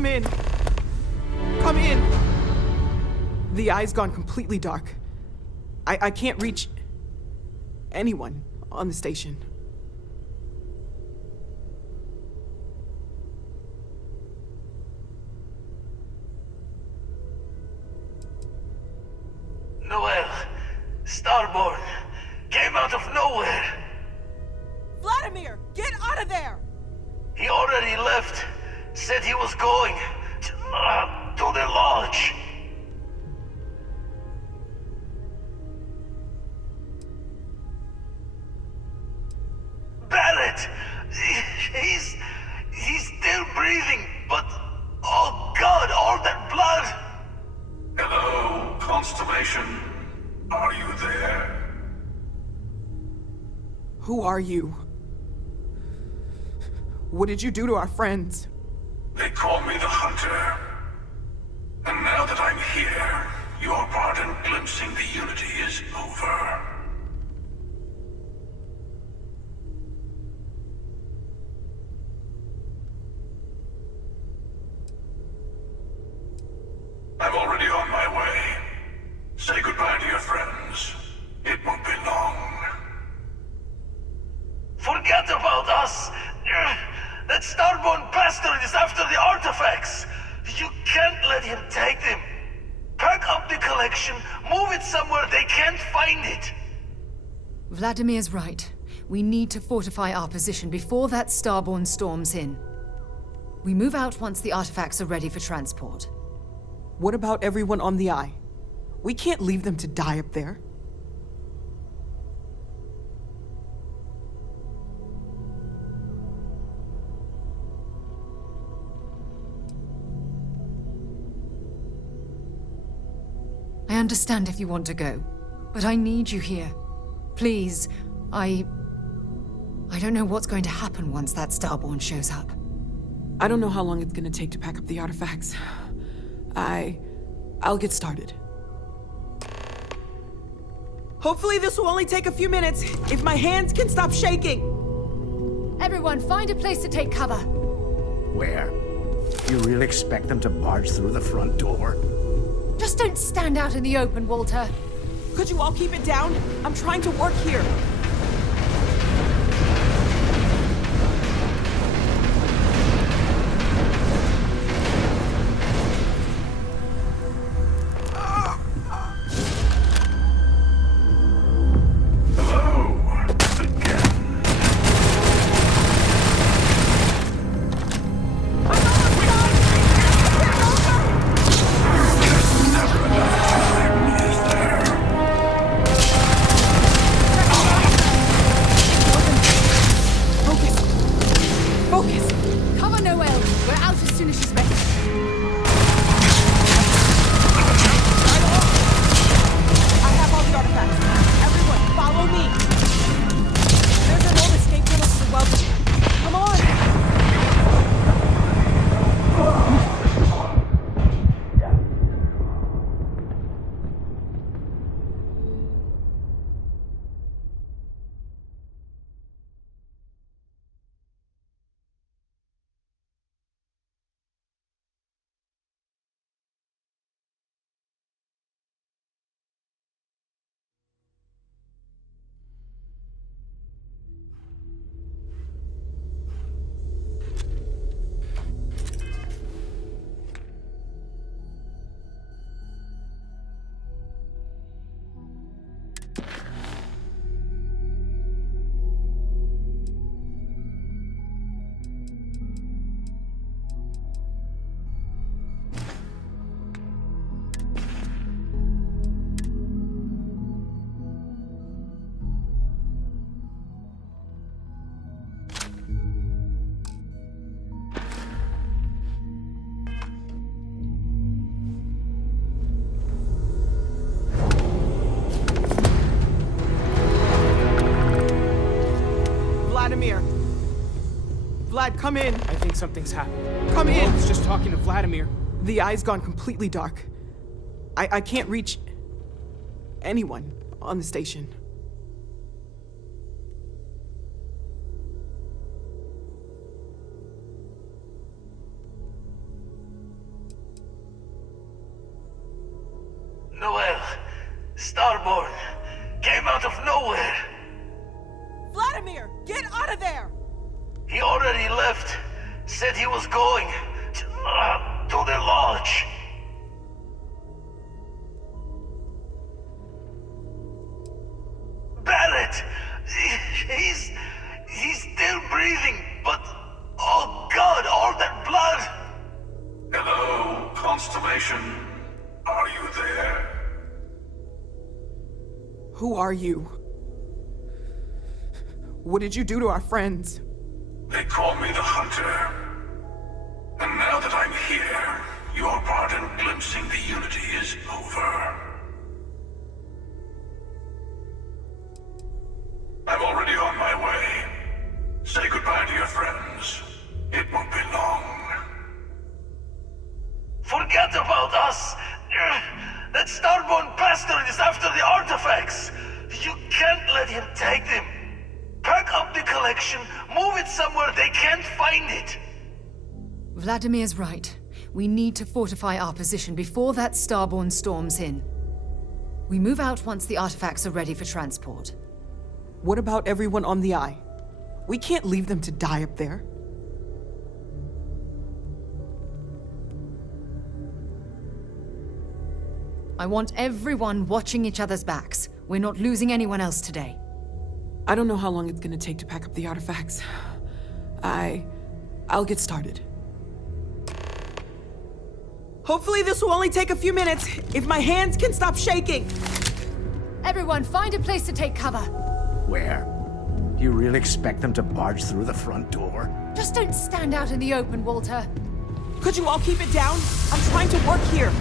come in. Come in. The eye's gone completely dark. I can't reach anyone on the station. Noel, Starborn, came out of nowhere. Vladimir, get out of there! He already left. Said he was going to the lodge. Barrett! He's still breathing, but oh God, all that blood! Hello, Constellation. Are you there? Who are you? What did you do to our friends? They call me the Hunter. And now that I'm here, your part in glimpsing the Unity is over. I'm already on my way. Say goodbye to your friends. It won't be long. Forget about us! That Starborn bastard is after the artifacts! You can't let him take them! Pack up the collection, move it somewhere they can't find it! Vladimir's right. We need to fortify our position before that Starborn storms in. We move out once the artifacts are ready for transport. What about everyone on the Eye? We can't leave them to die up there. I understand if you want to go, but I need you here. Please, I don't know what's going to happen once that Starborn shows up. I don't know how long it's gonna take to pack up the artifacts. I'll get started. Hopefully this will only take a few minutes, if my hands can stop shaking! Everyone, find a place to take cover. Where? You really expect them to barge through the front door? Just don't stand out in the open, Walter. Could you all keep it down? I'm trying to work here. Vladimir! Vlad, come in! I think something's happened. Come in! I was just talking to Vladimir. The eye's gone completely dark. I can't reach anyone on the station. Noel, Starborn, came out of nowhere. Vladimir, get out of there! He already left. Said he was going to the lodge. Barrett! He's still breathing, but oh God, all that blood! Hello, Constellation. Are you there? Who are you? What did you do to our friends? They call me the Hunter. And now that I'm here, your part in glimpsing the Unity is over. I'm already on my way. Say goodbye to your friends. It won't be long. Forget about us! That Starborn bastard is after the artifacts! You can't let him take them! Pack up the collection, move it somewhere they can't find it! Vladimir's right. We need to fortify our position before that Starborn storms in. We move out once the artifacts are ready for transport. What about everyone on the Eye? We can't leave them to die up there. I want everyone watching each other's backs. We're not losing anyone else today. I don't know how long it's gonna take to pack up the artifacts. I'll get started. Hopefully this will only take a few minutes, if my hands can stop shaking! Everyone, find a place to take cover. Where? Do you really expect them to barge through the front door? Just don't stand out in the open, Walter. Could you all keep it down? I'm trying to work here.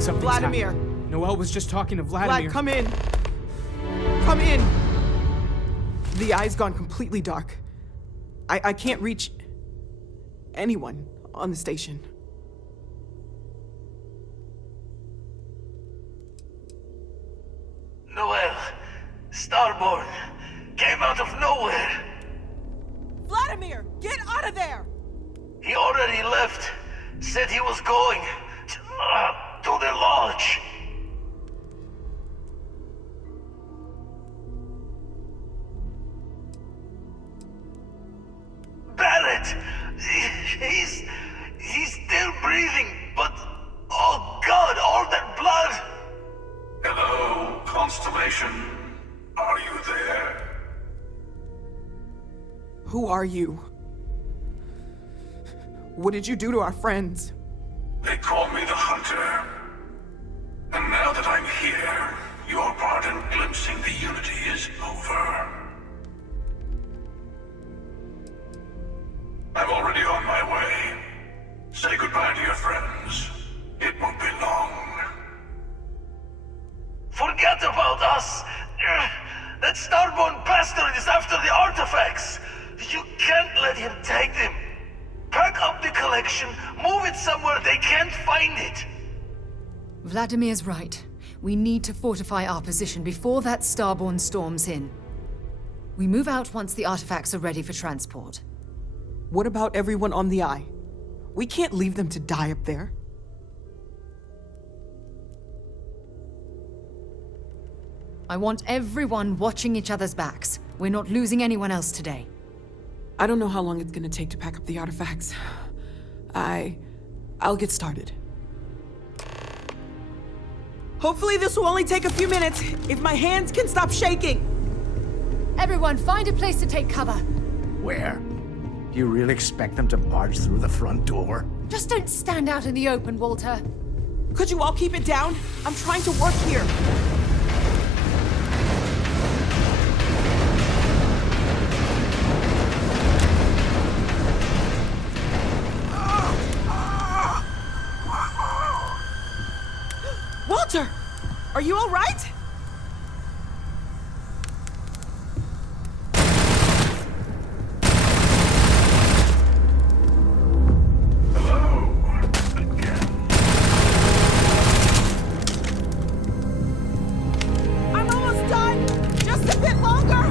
Something's Vladimir! happened. Noel was just talking to Vladimir. Vlad, come in! Come in! The Eye's gone completely dark. I can't reach anyone on the station. Noel, Starborn, came out of nowhere. Vladimir, get out of there! He already left. Said he was going to the lodge. Barrett! He's still breathing, but oh God, all that blood! Hello, Constellation. Are you there? Who are you? What did you do to our friends? They call me the Hunter. And now that I'm here, your part in glimpsing the Unity is over. I'm already on my way. Say goodbye to your friends. It won't be long. Forget about us! That Starborn bastard is after the artifacts! You can't let him take them! Pack up the collection, move it somewhere they can't find it. Vladimir's right. We need to fortify our position before that Starborn storms in. We move out once the artifacts are ready for transport. What about everyone on the Eye? We can't leave them to die up there. I want everyone watching each other's backs. We're not losing anyone else today. I don't know how long it's gonna take to pack up the artifacts. I'll get started. Hopefully this will only take a few minutes, if my hands can stop shaking! Everyone, find a place to take cover. Where? Do you really expect them to barge through the front door? Just don't stand out in the open, Walter. Could you all keep it down? I'm trying to work here. Walter! Are you all right? Hello, again. I'm almost done! Just a bit longer!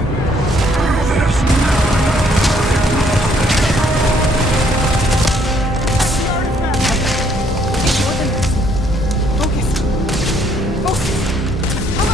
There's The artifact! Focus! Focus! Come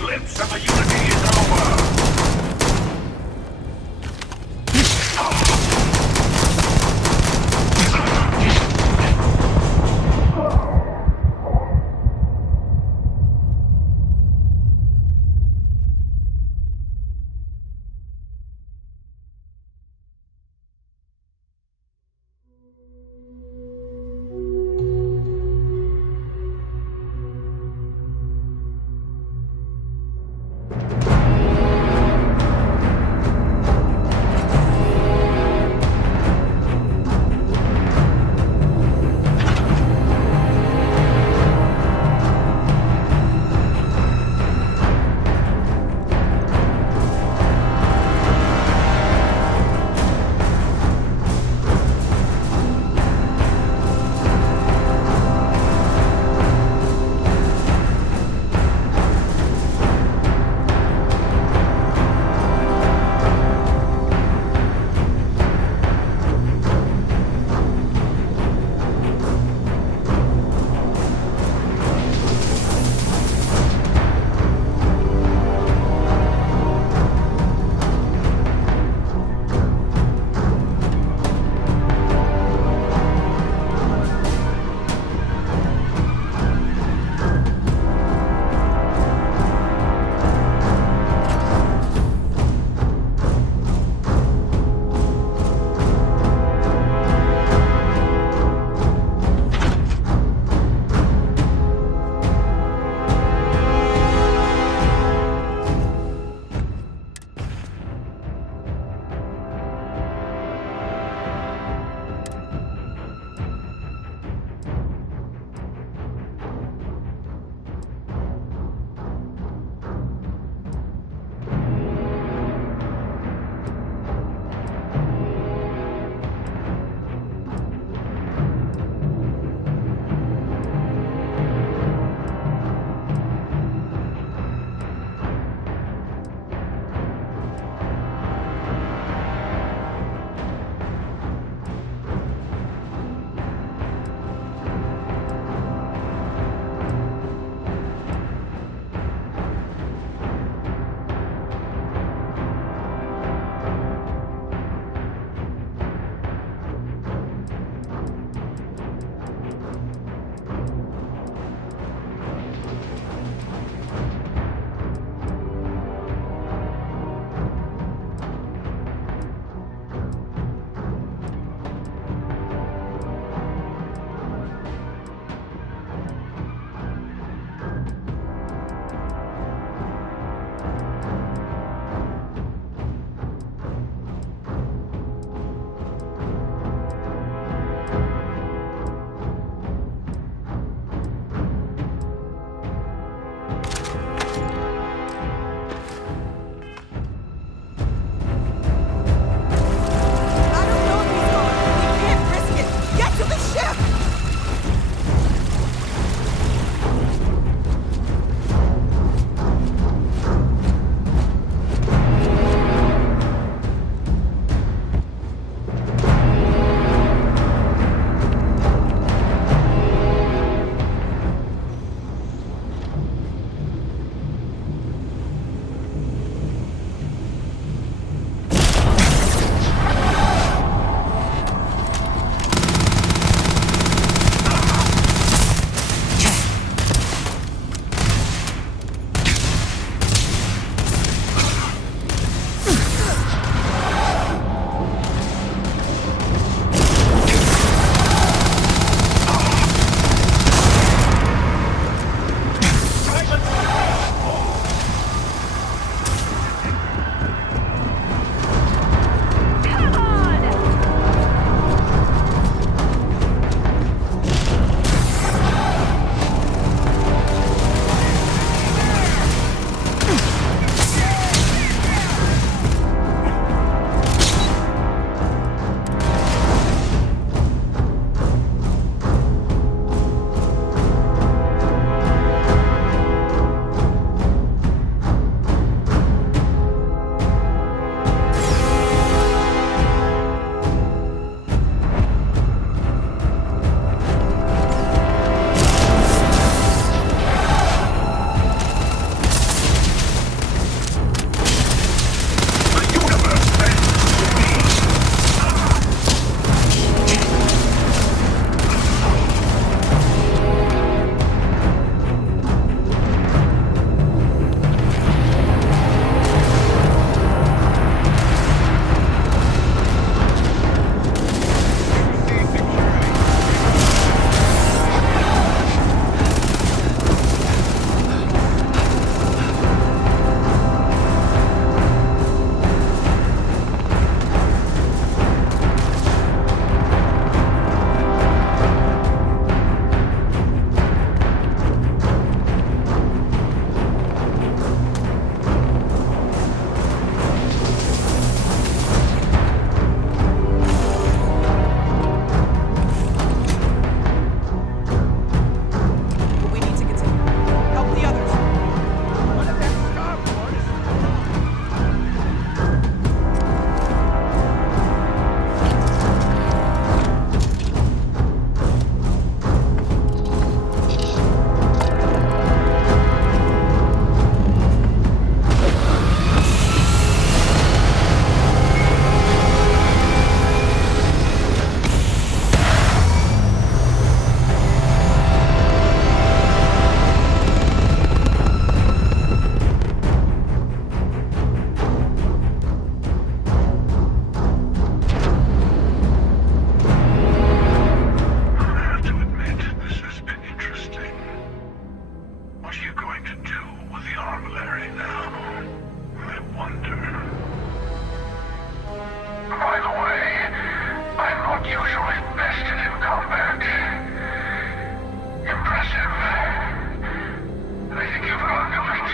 glimpse of the Unity is over!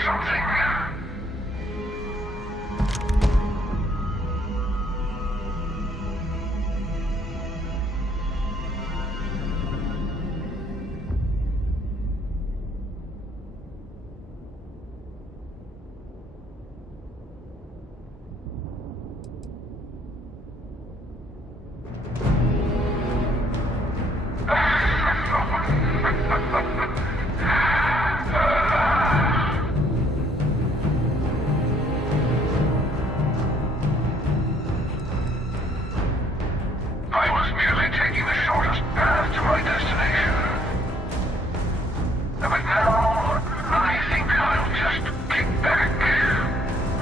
something. I was merely taking the shortest path to my destination. But now, I think I'll just kick back,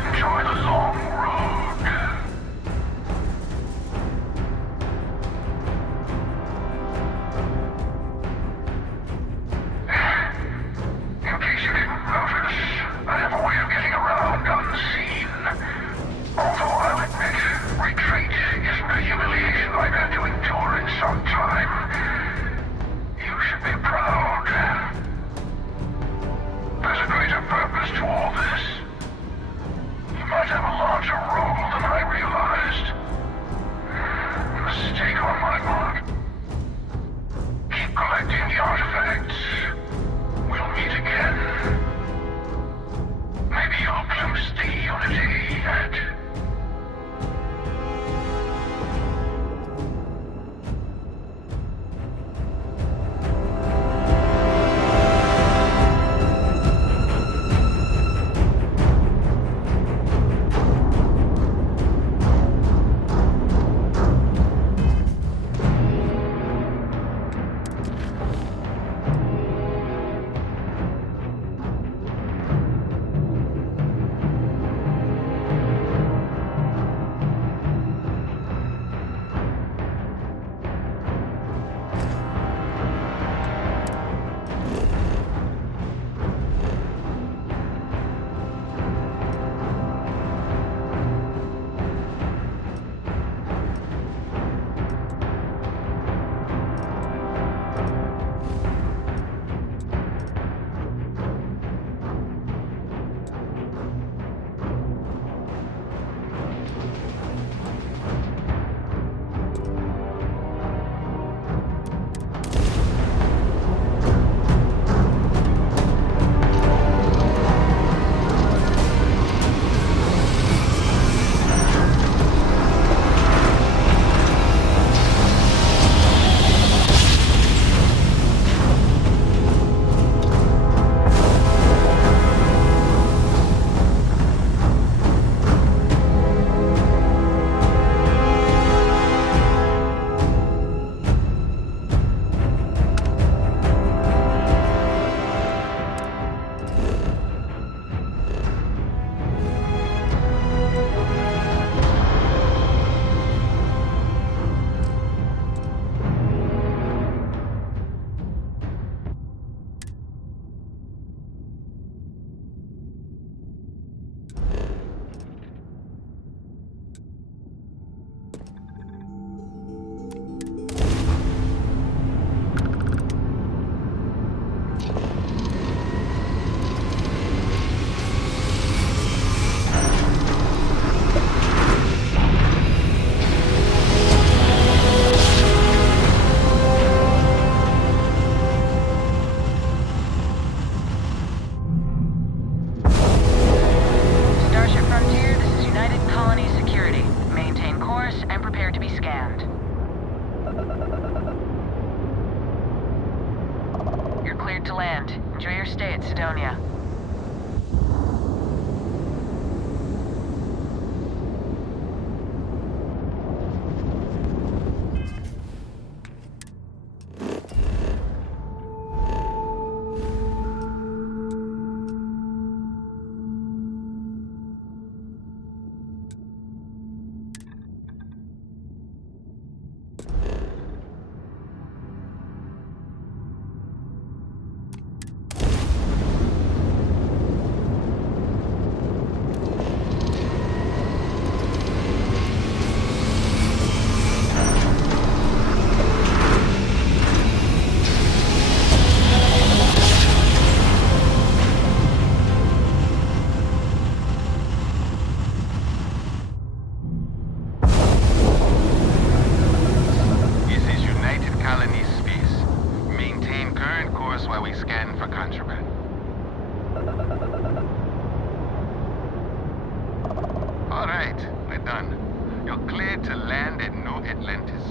enjoy the long road. In case you didn't notice, I have a way of getting around unseen. Although I'll admit, retreat isn't a humiliation I've had to endure in some time. You should be proud. There's a greater purpose to all this. You might have a larger role than I realized. Mistake on my part. Keep collecting the artifacts. We'll meet again. Maybe you'll glimpse the unity that... cleared to land. Enjoy your stay at Sidonia. done. You're cleared to land at New Atlantis.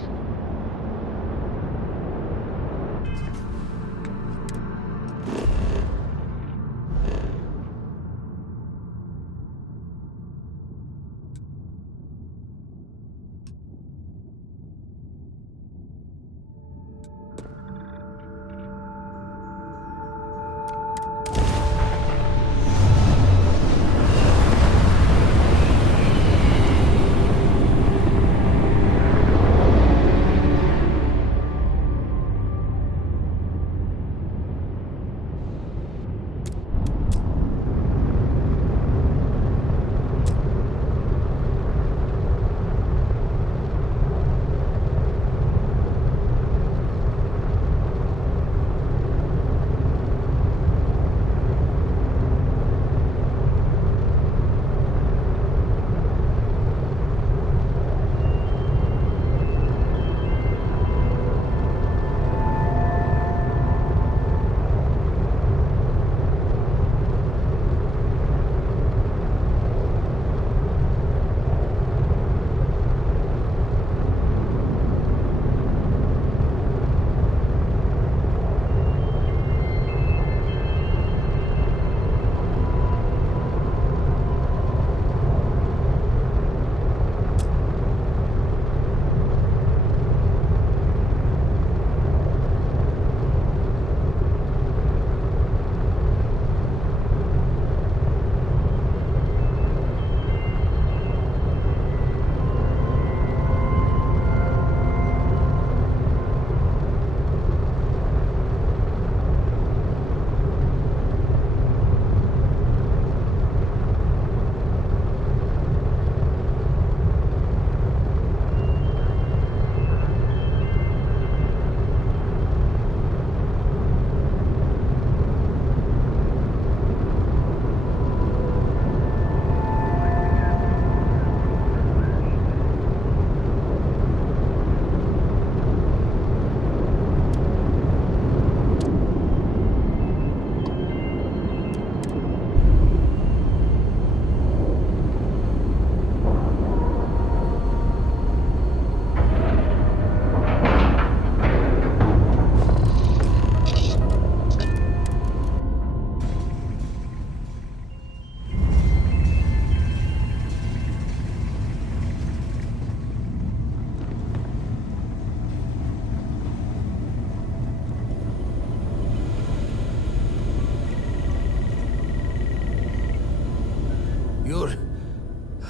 You're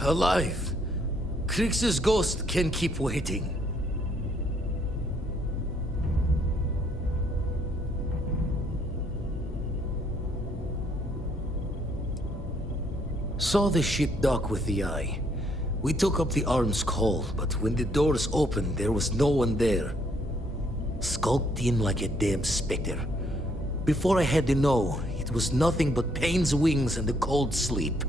alive. Krix's ghost can keep waiting. Saw the ship dock with the eye. We took up the arm's call, but when the doors opened, there was no one there. Skulked in like a damn specter. Before I had to know, it was nothing but pain's wings and a cold sleep.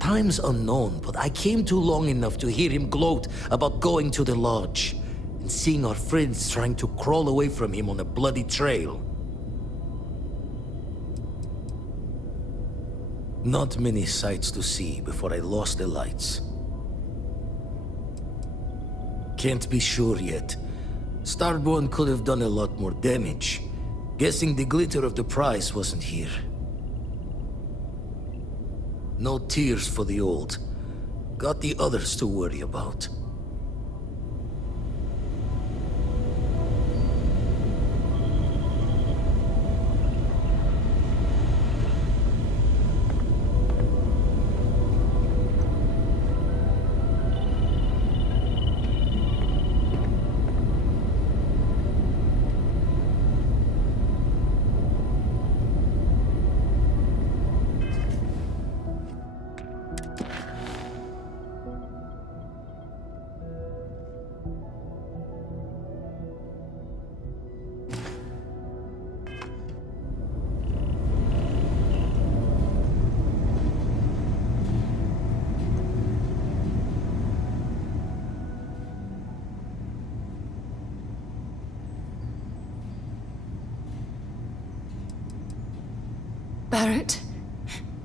Time's unknown, but I came too long enough to hear him gloat about going to the lodge and seeing our friends trying to crawl away from him on a bloody trail. Not many sights to see before I lost the lights. Can't be sure yet. Starborn could have done a lot more damage. Guessing the glitter of the prize wasn't here. No tears for the old. Got the others to worry about.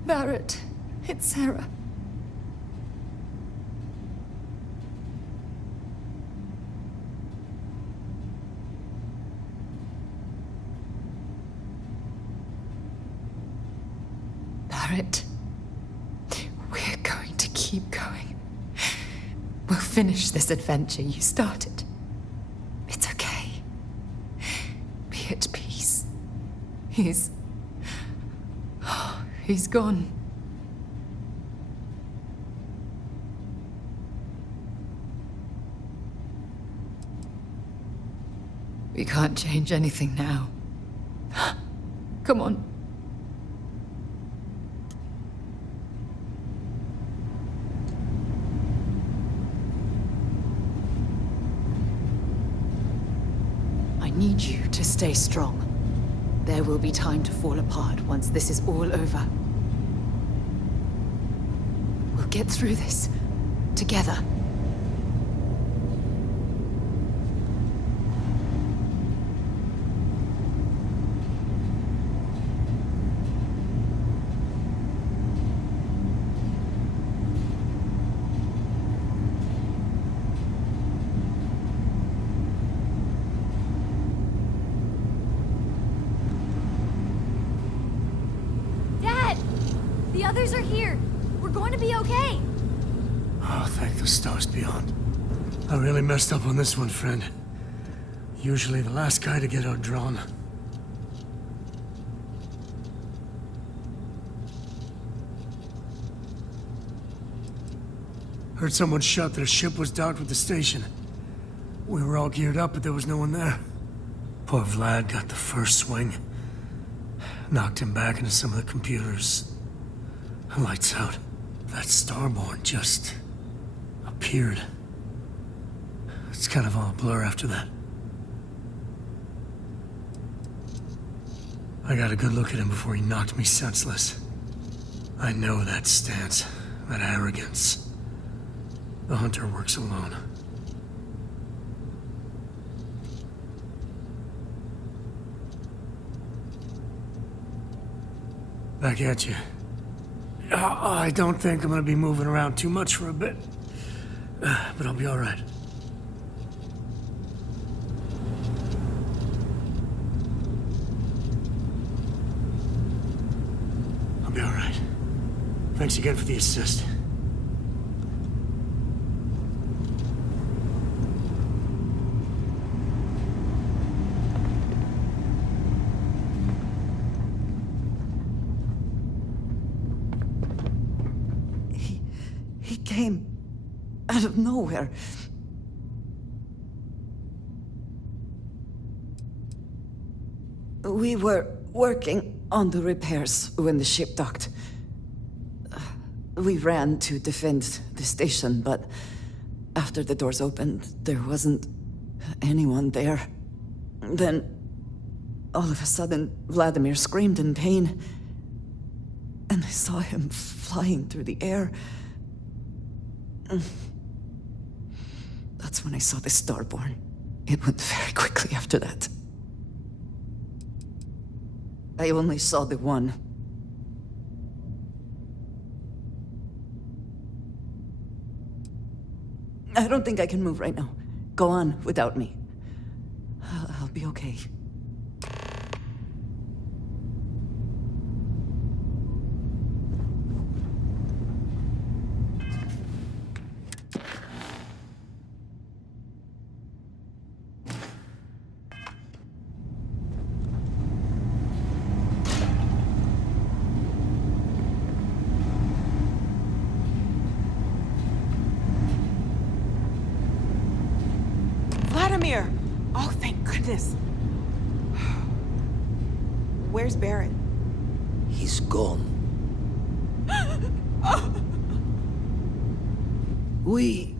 Barrett, it's Sarah. it. We're going to keep going. We'll finish this adventure you started. It's okay. Be at peace. He's gone. We can't change anything now. Come on. I need you to stay strong. There will be time to fall apart once this is all over. We'll get through this together. Dad! The others are here. We're going to be okay. Oh, thank the stars beyond. I really messed up on this one, friend. Usually the last guy to get outdrawn. Heard someone shout that a ship was docked with the station. We were all geared up, but there was no one there. Poor Vlad got the first swing. Knocked him back into some of the computers. Lights out. That Starborn just appeared. It's kind of all a blur after that. I got a good look at him before he knocked me senseless. I know that stance, that arrogance. The hunter works alone. Back at you. I don't think I'm gonna be moving around too much for a bit. But I'll be all right. I'll be all right. Thanks again for the assist. He came out of nowhere. We were working on the repairs when the ship docked. We ran to defend the station, but after the doors opened, there wasn't anyone there. Then, all of a sudden, Vladimir screamed in pain, and I saw him flying through the air. That's when I saw the Starborn. It went very quickly after that. I only saw the one. I don't think I can move right now. Go on without me. I'll be okay. Vladimir! Oh, thank goodness. Where's Barrett? He's gone. We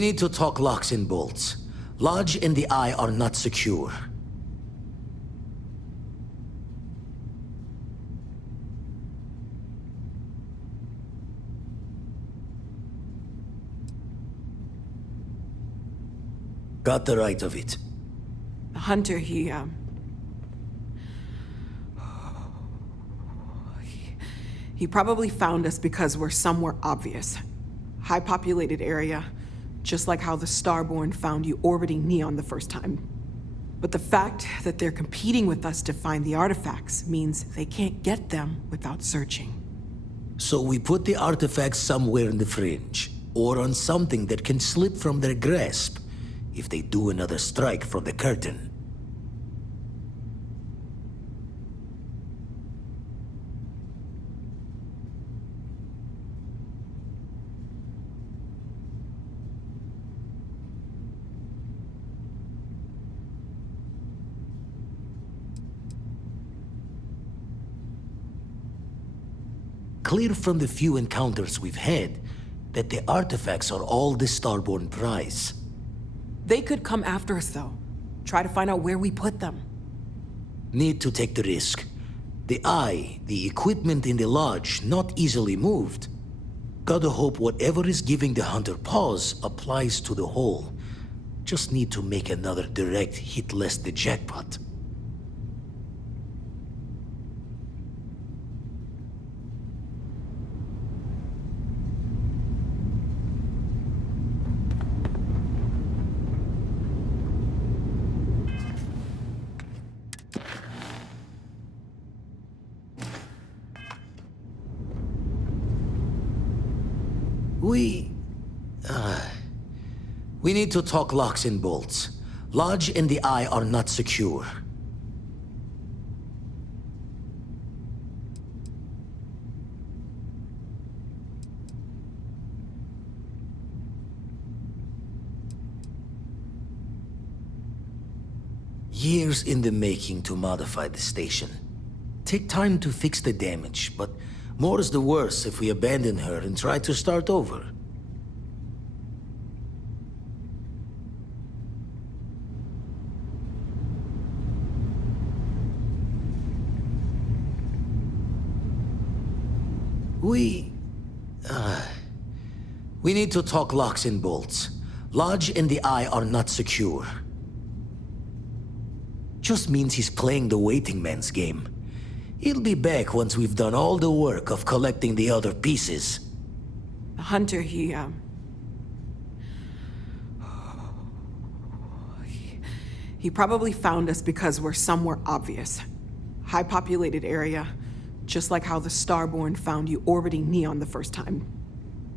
need to talk locks and bolts. Lodge and the Eye are not secure. Got the right of it. Hunter, he probably found us because we're somewhere obvious. High-populated area, just like how the Starborn found you orbiting Neon the first time. But the fact that they're competing with us to find the artifacts means they can't get them without searching. So we put the artifacts somewhere in the fringe, or on something that can slip from their grasp if they do another strike from the curtain. Clear from the few encounters we've had that the artifacts are all the Starborn prize. They could come after us, though. Try to find out where we put them. Need to take the risk. The Eye, the equipment in the lodge, not easily moved. Gotta hope whatever is giving the Hunter pause applies to the whole. Just need to make another direct hit less the jackpot. We need to talk locks and bolts. Lodge and the Eye are not secure. Years in the making to modify the station. Take time to fix the damage, but more is the worse if we abandon her and try to start over. We need to talk locks and bolts. Lodge and the Eye are not secure. Just means he's playing the waiting man's game. He'll be back once we've done all the work of collecting the other pieces. The Hunter, he probably found us because we're somewhere obvious. High-populated area, just like how the Starborn found you orbiting Neon the first time.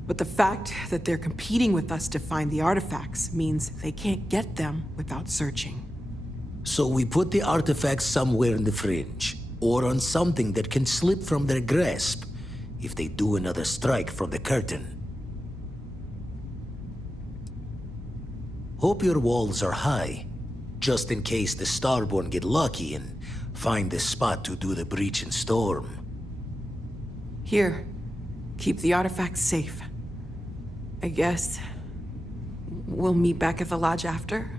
But the fact that they're competing with us to find the artifacts means they can't get them without searching. So we put the artifacts somewhere in the fringe, or on something that can slip from their grasp if they do another strike from the curtain. Hope your walls are high, just in case the Starborn get lucky and find the spot to do the breach and storm. Here, keep the artifacts safe. I guess we'll meet back at the lodge after?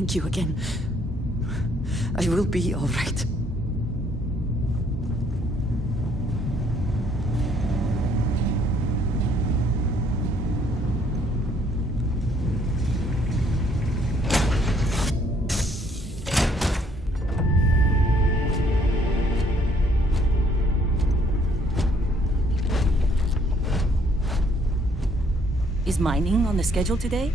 Thank you again. I will be all right. Is mining on the schedule today?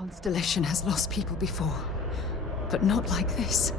Constellation has lost people before, but not like this.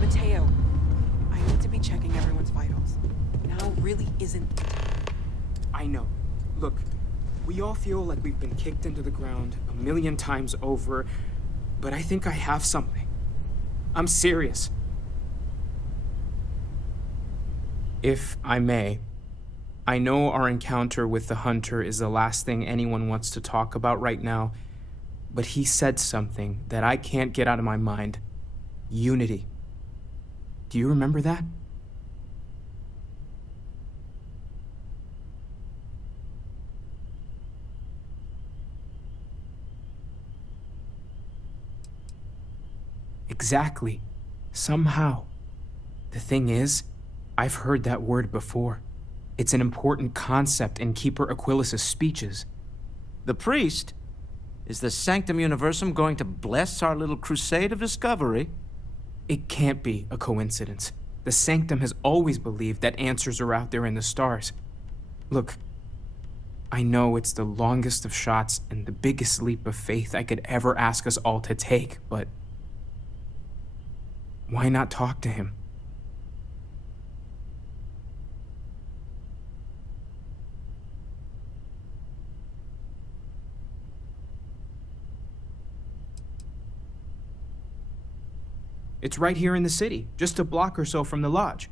Mateo, I need to be checking everyone's vitals. Now really isn't the time. I know. Look, we all feel like we've been kicked into the ground a million times over, but I think I have something. I'm serious. If I may, I know our encounter with the Hunter is the last thing anyone wants to talk about right now, but he said something that I can't get out of my mind. Unity. Do you remember that? Exactly. Somehow. The thing is, I've heard that word before. It's an important concept in Keeper Aquilas' speeches. The priest? Is the Sanctum Universum going to bless our little crusade of discovery? It can't be a coincidence. The Sanctum has always believed that answers are out there in the stars. Look, I know it's the longest of shots and the biggest leap of faith I could ever ask us all to take, but why not talk to him? It's right here in the city, just a block or so from the lodge.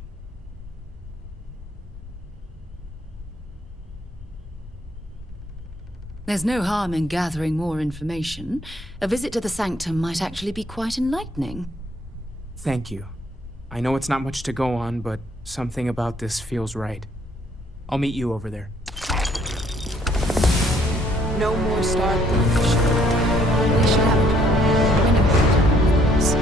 There's no harm in gathering more information. A visit to the Sanctum might actually be quite enlightening. Thank you. I know it's not much to go on, but something about this feels right. I'll meet you over there. No more Starfield. They should have it renovated, of course.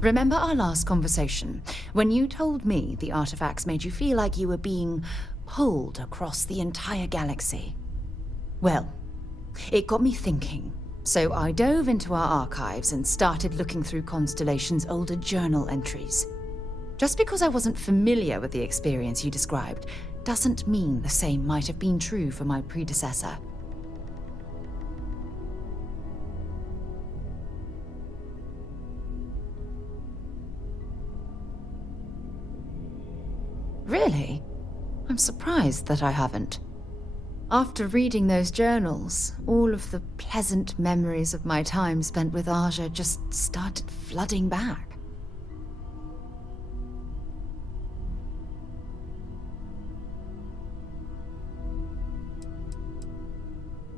Remember our last conversation, when you told me the artifacts made you feel like you were being pulled across the entire galaxy? Well, it got me thinking, so I dove into our archives and started looking through Constellation's older journal entries. Just because I wasn't familiar with the experience you described, doesn't mean the same might have been true for my predecessor. Really? I'm surprised that I haven't. After reading those journals, all of the pleasant memories of my time spent with Aja just started flooding back.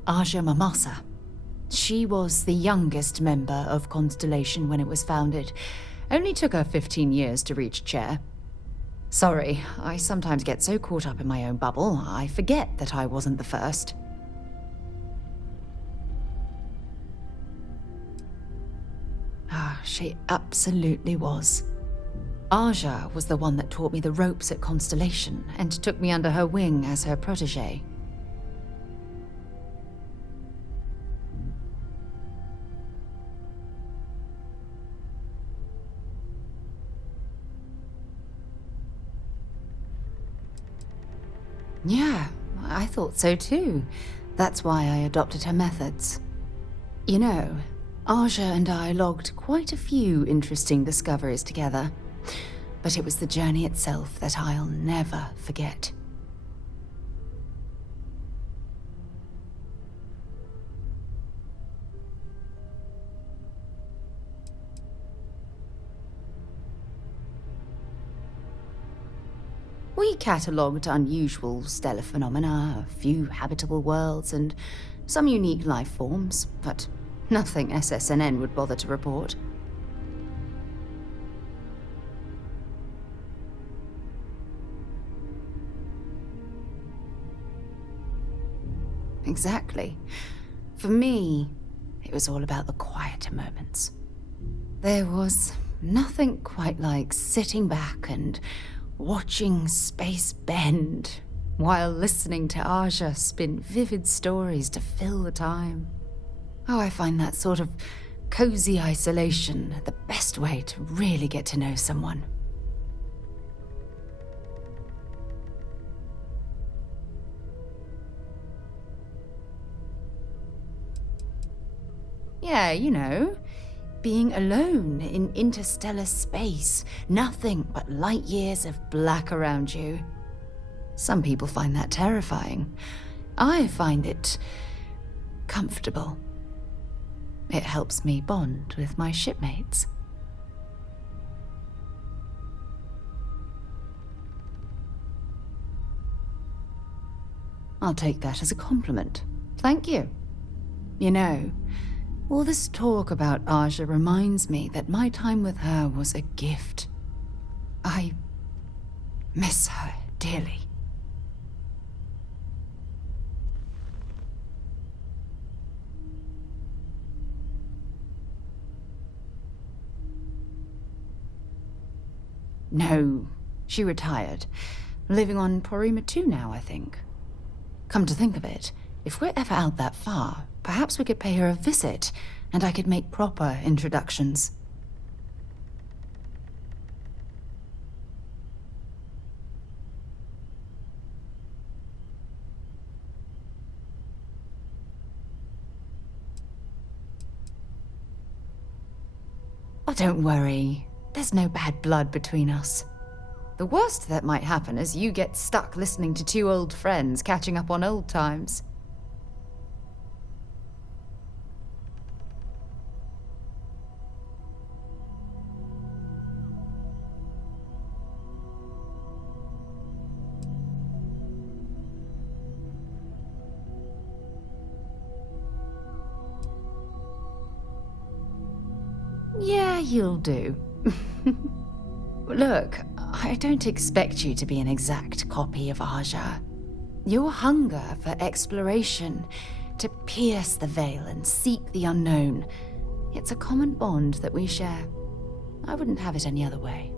Aja Mamasa. She was the youngest member of Constellation when it was founded. Only took her 15 years to reach chair. Sorry, I sometimes get so caught up in my own bubble, I forget that I wasn't the first. She absolutely was. Aja was the one that taught me the ropes at Constellation and took me under her wing as her protege. Yeah, I thought so too. That's why I adopted her methods. You know, Aja and I logged quite a few interesting discoveries together, but it was the journey itself that I'll never forget. We catalogued unusual stellar phenomena, a few habitable worlds, and some unique life forms, but nothing SSNN would bother to report. Exactly. For me, it was all about the quieter moments. There was nothing quite like sitting back and watching space bend while listening to Aja spin vivid stories to fill the time. Oh, I find that sort of cozy isolation the best way to really get to know someone. Yeah, you know, being alone in interstellar space, nothing but light years of black around you. Some people find that terrifying. I find it comfortable. It helps me bond with my shipmates. I'll take that as a compliment. Thank you. You know, all this talk about Aja reminds me that my time with her was a gift. I miss her dearly. No, she retired. Living on Porima 2 now, I think. Come to think of it, if we're ever out that far, perhaps we could pay her a visit, and I could make proper introductions. Oh, don't worry. There's no bad blood between us. The worst that might happen is you get stuck listening to two old friends catching up on old times. Yeah, you'll do. Look, I don't expect you to be an exact copy of Aja. Your hunger for exploration, to pierce the veil and seek the unknown, it's a common bond that we share. I wouldn't have it any other way.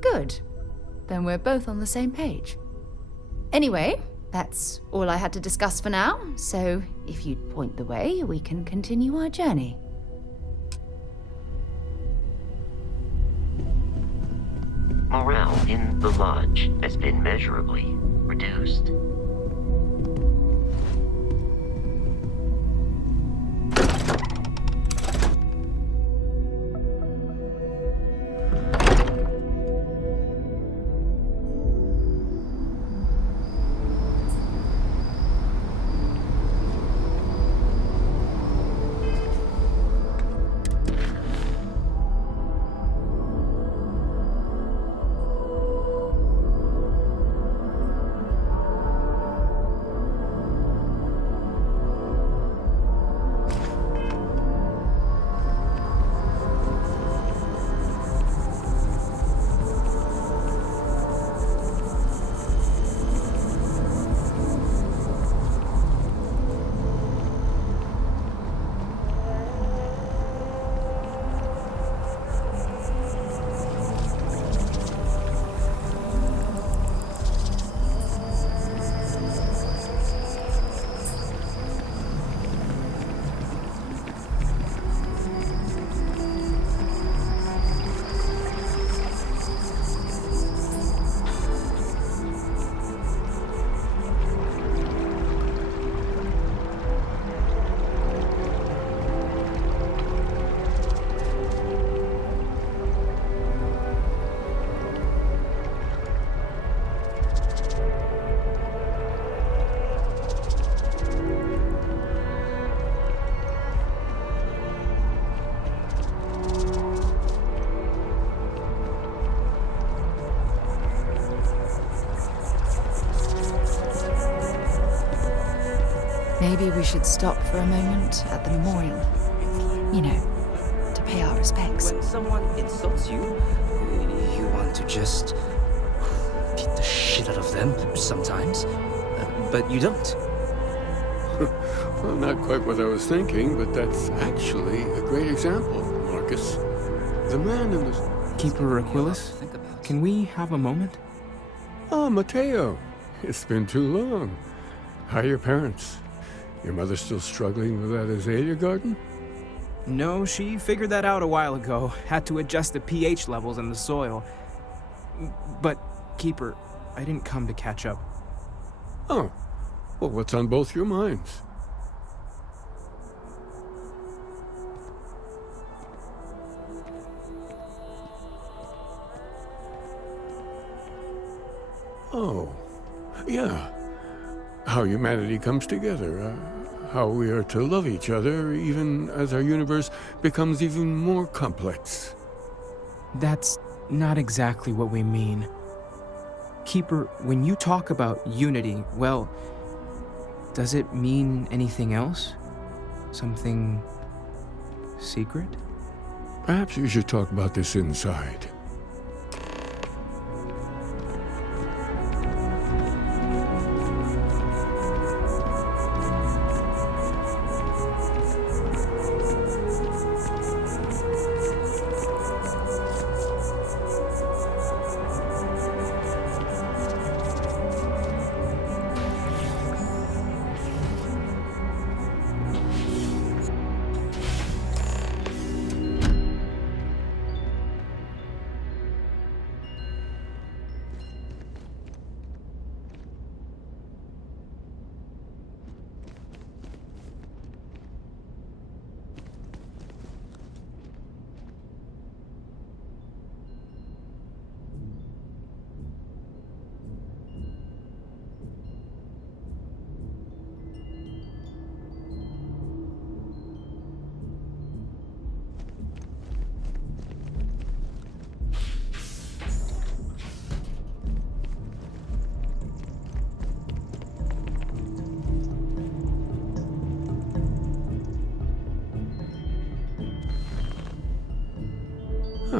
Good. Then we're both on the same page. Anyway, that's all I had to discuss for now, so if you'd point the way, we can continue our journey. Morale in the lodge has been measurably reduced. Maybe we should stop for a moment at the memorial. You know, to pay our respects. When someone insults you, you want to just beat the shit out of them sometimes, but you don't. Well, not quite what I was thinking, but that's actually a great example, Marcus. The man in the... Keeper Aquilus, can we have a moment? Oh, Mateo. It's been too long. How are your parents? Your mother still struggling with that azalea garden? No, she figured that out a while ago. Had to adjust the pH levels in the soil. But, Keeper, I didn't come to catch up. Oh. Well, what's on both your minds? Oh, yeah. How humanity comes together. How we are to love each other even as our universe becomes even more complex. That's not exactly what we mean. Keeper, when you talk about unity, well, does it mean anything else? Something secret? Perhaps you should talk about this inside.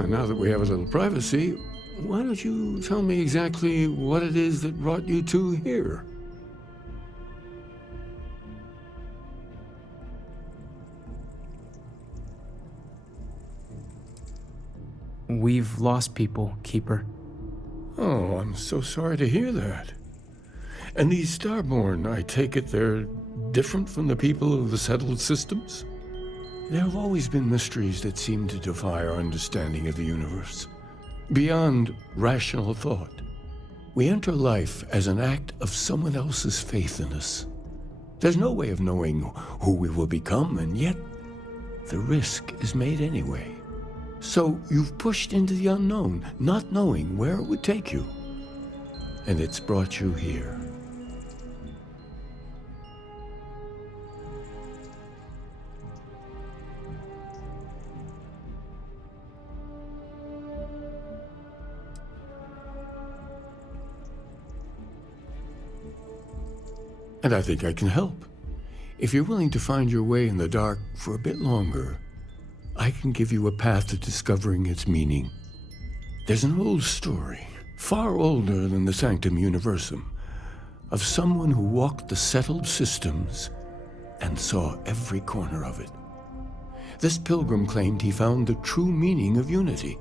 Now that we have a little privacy, why don't you tell me exactly what it is that brought you two here? We've lost people, Keeper. Oh, I'm so sorry to hear that. And these Starborn, I take it they're different from the people of the settled systems? There have always been mysteries that seem to defy our understanding of the universe. Beyond rational thought, we enter life as an act of someone else's faith in us. There's no way of knowing who we will become, and yet the risk is made anyway. So you've pushed into the unknown, not knowing where it would take you. And it's brought you here. And I think I can help. If you're willing to find your way in the dark for a bit longer, I can give you a path to discovering its meaning. There's an old story, far older than the Sanctum Universum, of someone who walked the settled systems and saw every corner of it. This pilgrim claimed he found the true meaning of unity.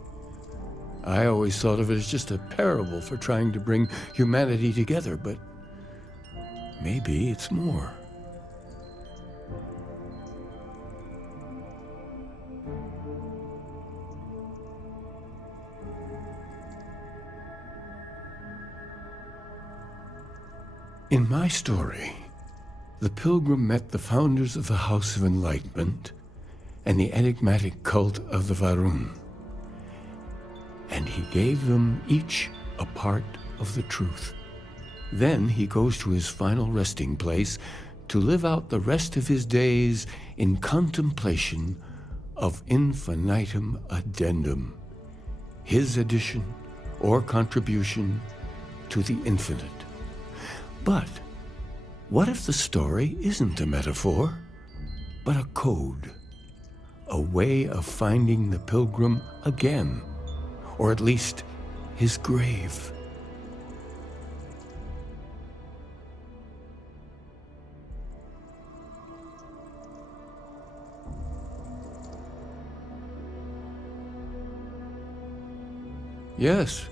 I always thought of it as just a parable for trying to bring humanity together, but maybe it's more. In my story, the pilgrim met the founders of the House of Enlightenment and the enigmatic cult of the Varun, and he gave them each a part of the truth. Then he goes to his final resting place to live out the rest of his days in contemplation of infinitum addendum, his addition or contribution to the infinite. But What if the story isn't a metaphor, but a code? A way of finding the pilgrim again, or at least his grave. Yes,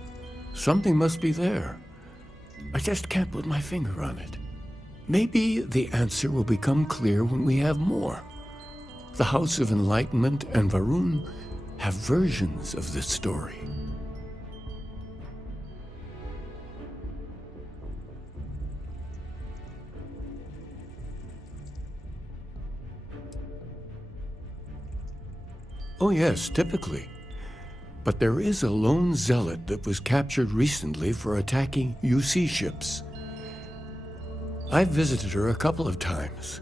something must be there. I just can't put my finger on it. Maybe the answer will become clear when we have more. The House of Enlightenment and Varun have versions of this story. Oh yes, typically. But there is a lone zealot that was captured recently for attacking UC ships. I've visited her a couple of times.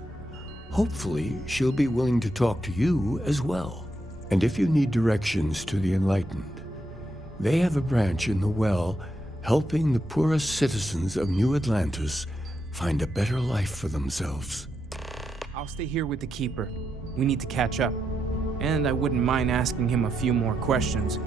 Hopefully, she'll be willing to talk to you as well. And if you need directions to the Enlightened, they have a branch in the Well helping the poorest citizens of New Atlantis find a better life for themselves. I'll stay here with the Keeper. We need to catch up. And I wouldn't mind asking him a few more questions.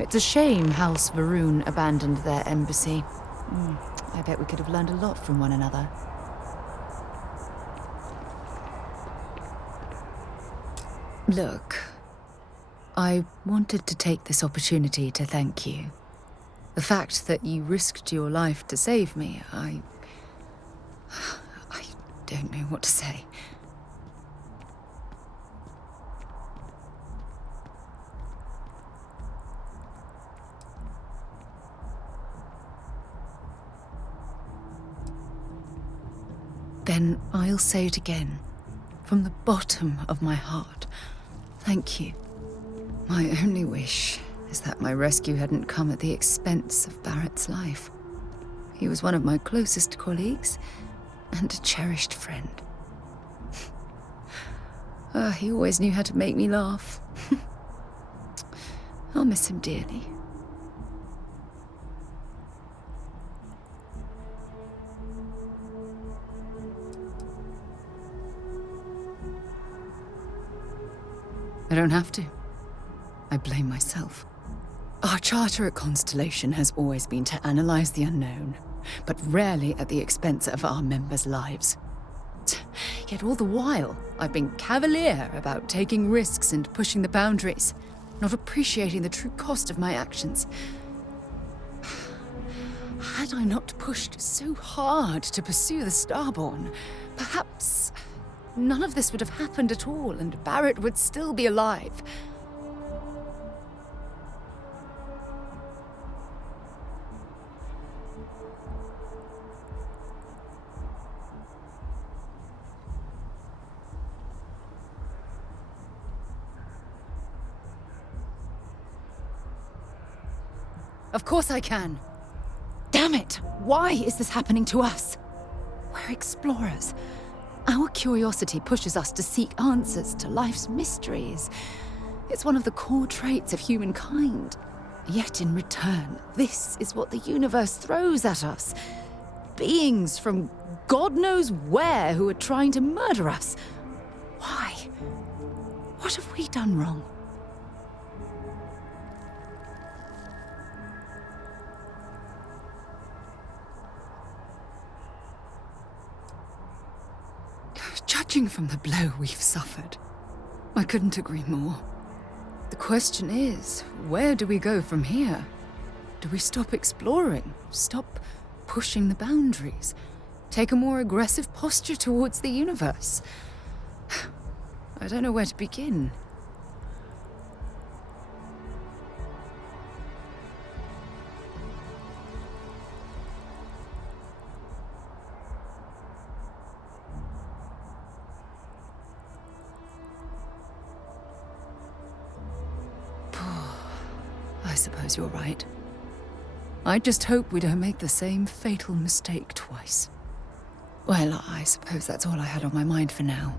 It's a shame House Varun abandoned their embassy. I bet we could have learned a lot from one another. Look, I wanted to take this opportunity to thank you. The fact that you risked your life to save me, I don't know what to say. Then I'll say it again, from the bottom of my heart. Thank you. My only wish is that my rescue hadn't come at the expense of Barrett's life. He was one of my closest colleagues and a cherished friend. He always knew how to make me laugh. I'll miss him dearly. I don't have to. I blame myself. Our charter at Constellation has always been to analyze the unknown, but rarely at the expense of our members' lives. Yet all the while, I've been cavalier about taking risks and pushing the boundaries, not appreciating the true cost of my actions. Had I not pushed so hard to pursue the Starborn, perhaps none of this would have happened at all, and Barrett would still be alive. Of course I can. Damn it! Why is this happening to us? We're explorers. Our curiosity pushes us to seek answers to life's mysteries. It's one of the core traits of humankind. Yet in return, this is what the universe throws at us. Beings from God knows where who are trying to murder us. Why? What have we done wrong? Judging from the blow we've suffered, I couldn't agree more. The question is, where do we go from here? Do we stop exploring? Stop pushing the boundaries? Take a more aggressive posture towards the universe? I don't know where to begin. I suppose you're right. I just hope we don't make the same fatal mistake twice. Well, I suppose that's all I had on my mind for now.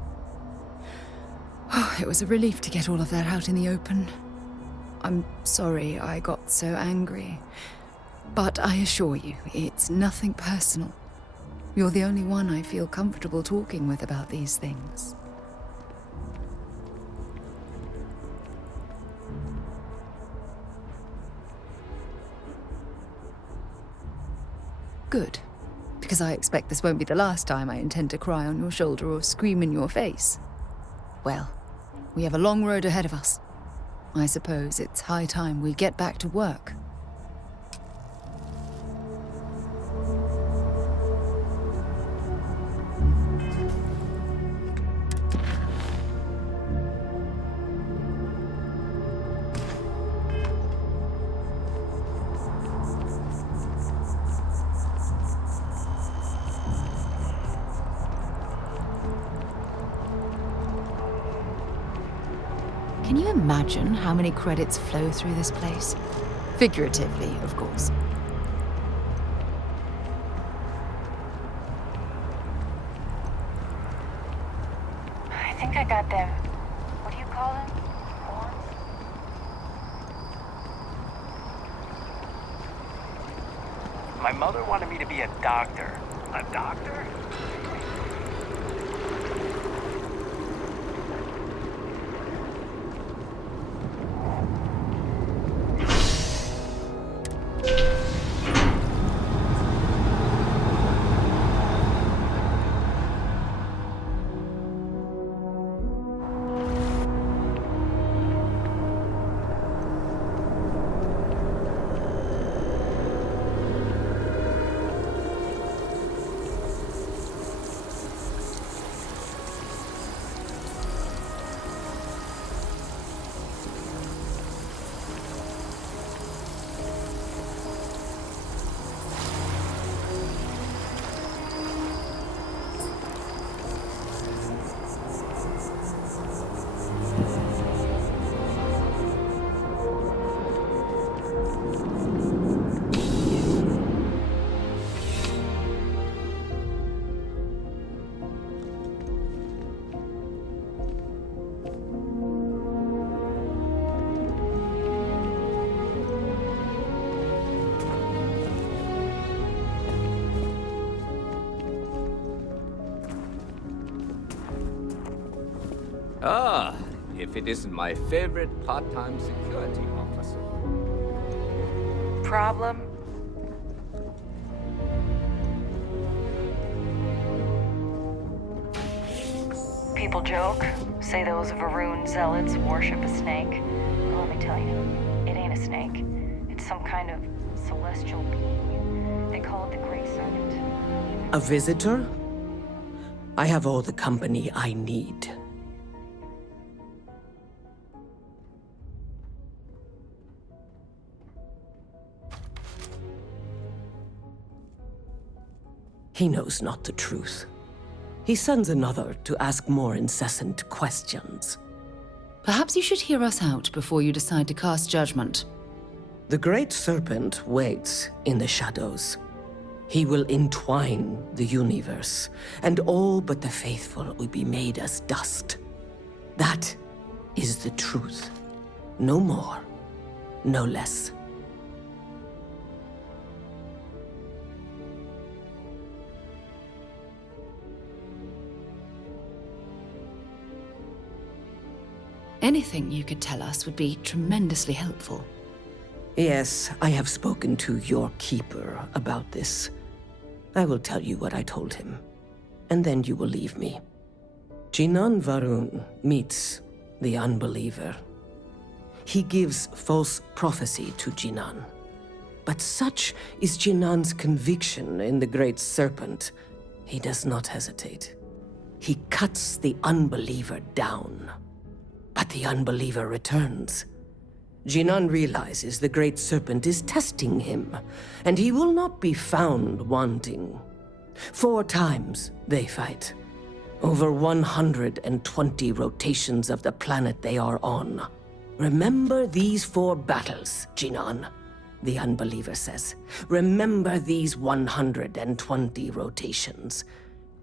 It was a relief to get all of that out in the open. I'm sorry I got so angry. But I assure you, it's nothing personal. You're the only one I feel comfortable talking with about these things. Good, because I expect this won't be the last time I intend to cry on your shoulder or scream in your face. Well, we have a long road ahead of us. I suppose it's high time we get back to work. Can you imagine how many credits flow through this place? Figuratively, of course. I think I got them. What do you call them? Horns? My mother wanted me to be a doctor. A doctor? Ah, if it isn't my favorite part-time security officer. Problem? People joke, say those Varun zealots worship a snake. Well, let me tell you, it ain't a snake. It's some kind of celestial being. They call it the Great Serpent. A visitor? I have all the company I need. He knows not the truth. He sends another to ask more incessant questions. Perhaps you should hear us out before you decide to cast judgment. The Great Serpent waits in the shadows. He will entwine the universe, and all but the faithful will be made as dust. That is the truth. No more, no less. Anything you could tell us would be tremendously helpful. Yes, I have spoken to your keeper about this. I will tell you what I told him, and then you will leave me. Jinan Varun meets the unbeliever. He gives false prophecy to Jinan. But such is Jinan's conviction in the Great Serpent, he does not hesitate. He cuts the unbeliever down. But the unbeliever returns. Jinan realizes the Great Serpent is testing him, and he will not be found wanting. 4 times they fight. Over 120 rotations of the planet they are on. Remember these 4 battles, Jinan, the unbeliever says. Remember these 120 rotations.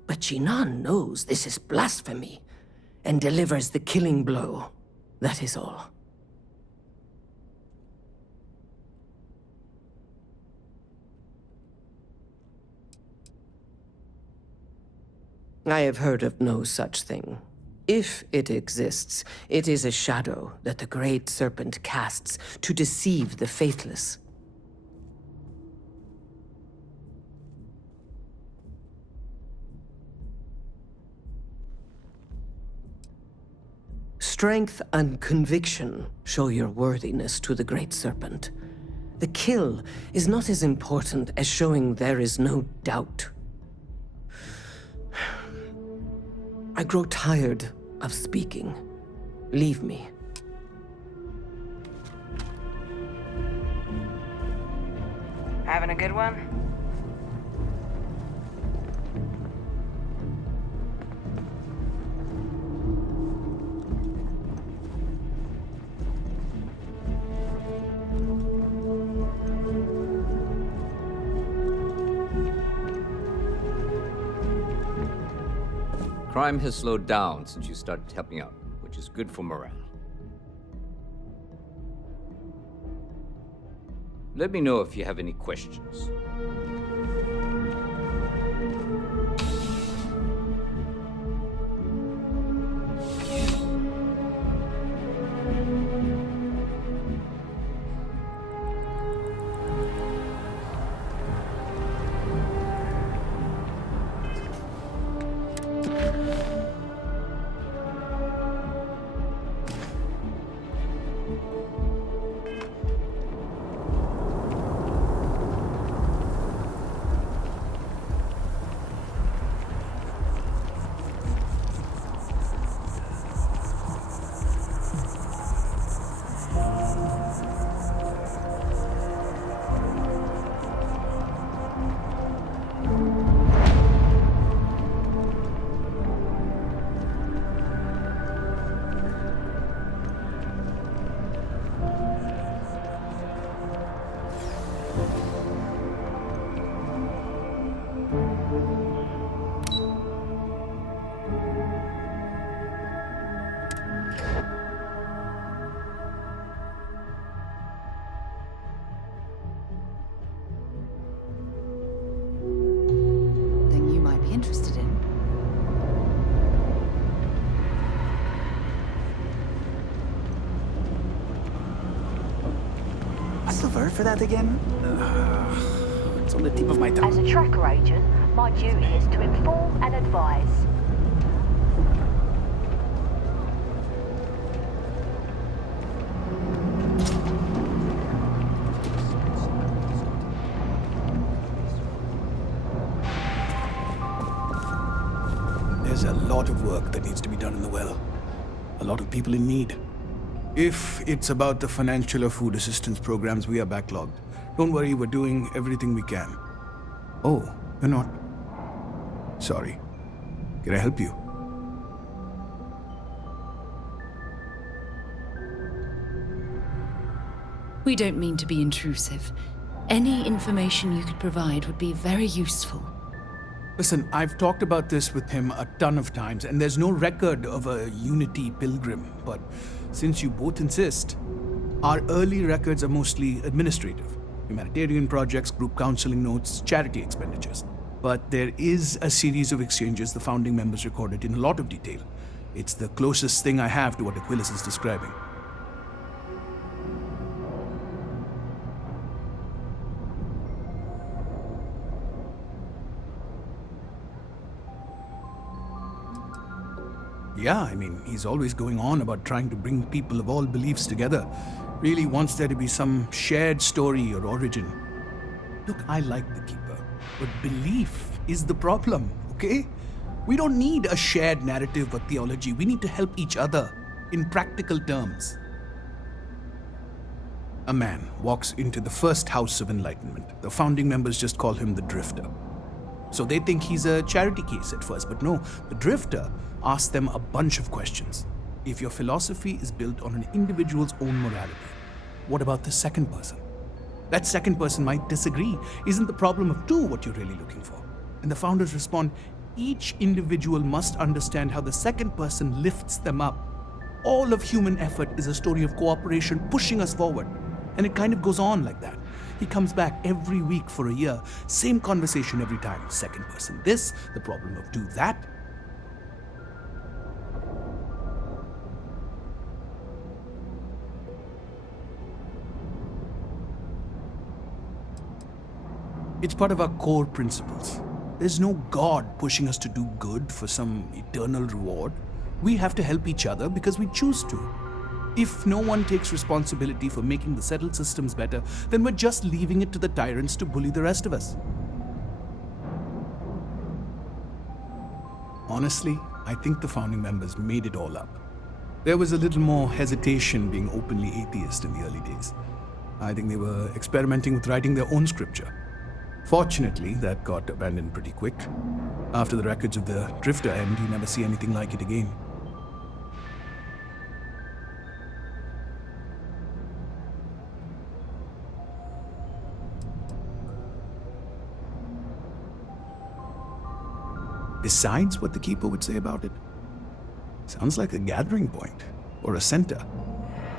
But Jinan knows this is blasphemy, and delivers the killing blow. That is all. I have heard of no such thing. If it exists, it is a shadow that the Great Serpent casts to deceive the faithless. Strength and conviction show your worthiness to the Great Serpent. The kill is not as important as showing there is no doubt. I grow tired of speaking. Leave me. Having a good one? Crime has slowed down since you started helping out, which is good for morale. Let me know if you have any questions. for that again? It's on the tip of my tongue. As a tracker agent, my duty is to inform and advise. There's a lot of work that needs to be done in the well. A lot of people in need. If it's about the financial or food assistance programs, we are backlogged. Don't worry, we're doing everything we can. Oh, you're not? Sorry. Can I help you? We don't mean to be intrusive. Any information you could provide would be very useful. Listen, I've talked about this with him a ton of times, and there's no record of a Unity pilgrim. But since you both insist, our early records are mostly administrative. Humanitarian projects, group counseling notes, charity expenditures. But there is a series of exchanges the founding members recorded in a lot of detail. It's the closest thing I have to what Aquilus is describing. Yeah, I mean, he's always going on about trying to bring people of all beliefs together. Really wants there to be some shared story or origin. Look, I like the Keeper, but belief is the problem, okay? We don't need a shared narrative or theology. We need to help each other in practical terms. A man walks into the first house of enlightenment. The founding members just call him the Drifter. So they think he's a charity case at first, but no, the Drifter asks them a bunch of questions. If your philosophy is built on an individual's own morality, what about the second person? That second person might disagree. Isn't the problem of two what you're really looking for? And the founders respond, each individual must understand how the second person lifts them up. All of human effort is a story of cooperation pushing us forward. And it kind of goes on like that. He comes back every week for a year. Same conversation every time. Second person this, the problem of do that. It's part of our core principles. There's no God pushing us to do good for some eternal reward. We have to help each other because we choose to. If no one takes responsibility for making the settled systems better, then we're just leaving it to the tyrants to bully the rest of us. Honestly, I think the founding members made it all up. There was a little more hesitation being openly atheist in the early days. I think they were experimenting with writing their own scripture. Fortunately, that got abandoned pretty quick. After the records of the Drifter end, you never see anything like it again. Besides what the Keeper would say about it, sounds like a gathering point, or a center.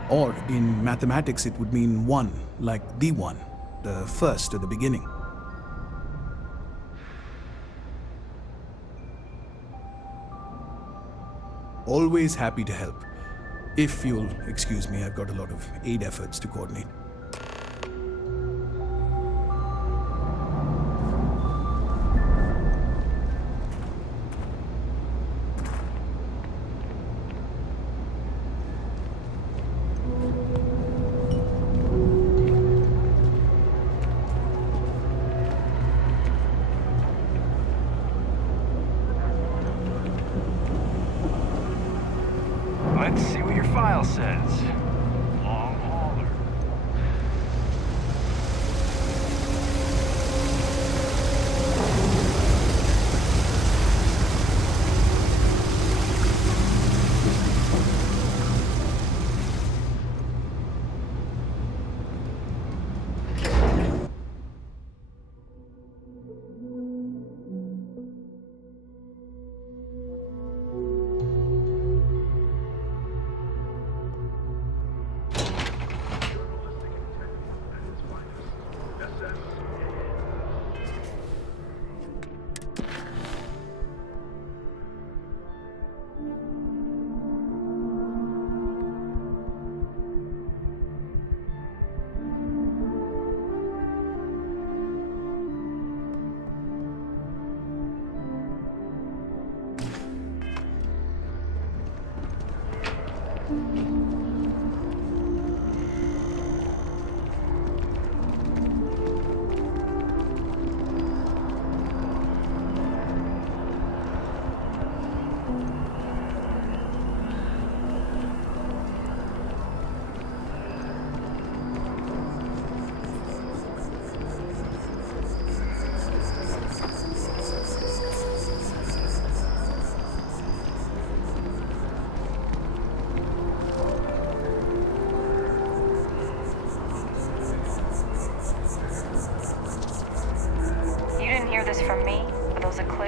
Or in mathematics, it would mean one, like the one, the first or the beginning. Always happy to help. If you'll excuse me, I've got a lot of aid efforts to coordinate. Let's see what your file says. Long hauler.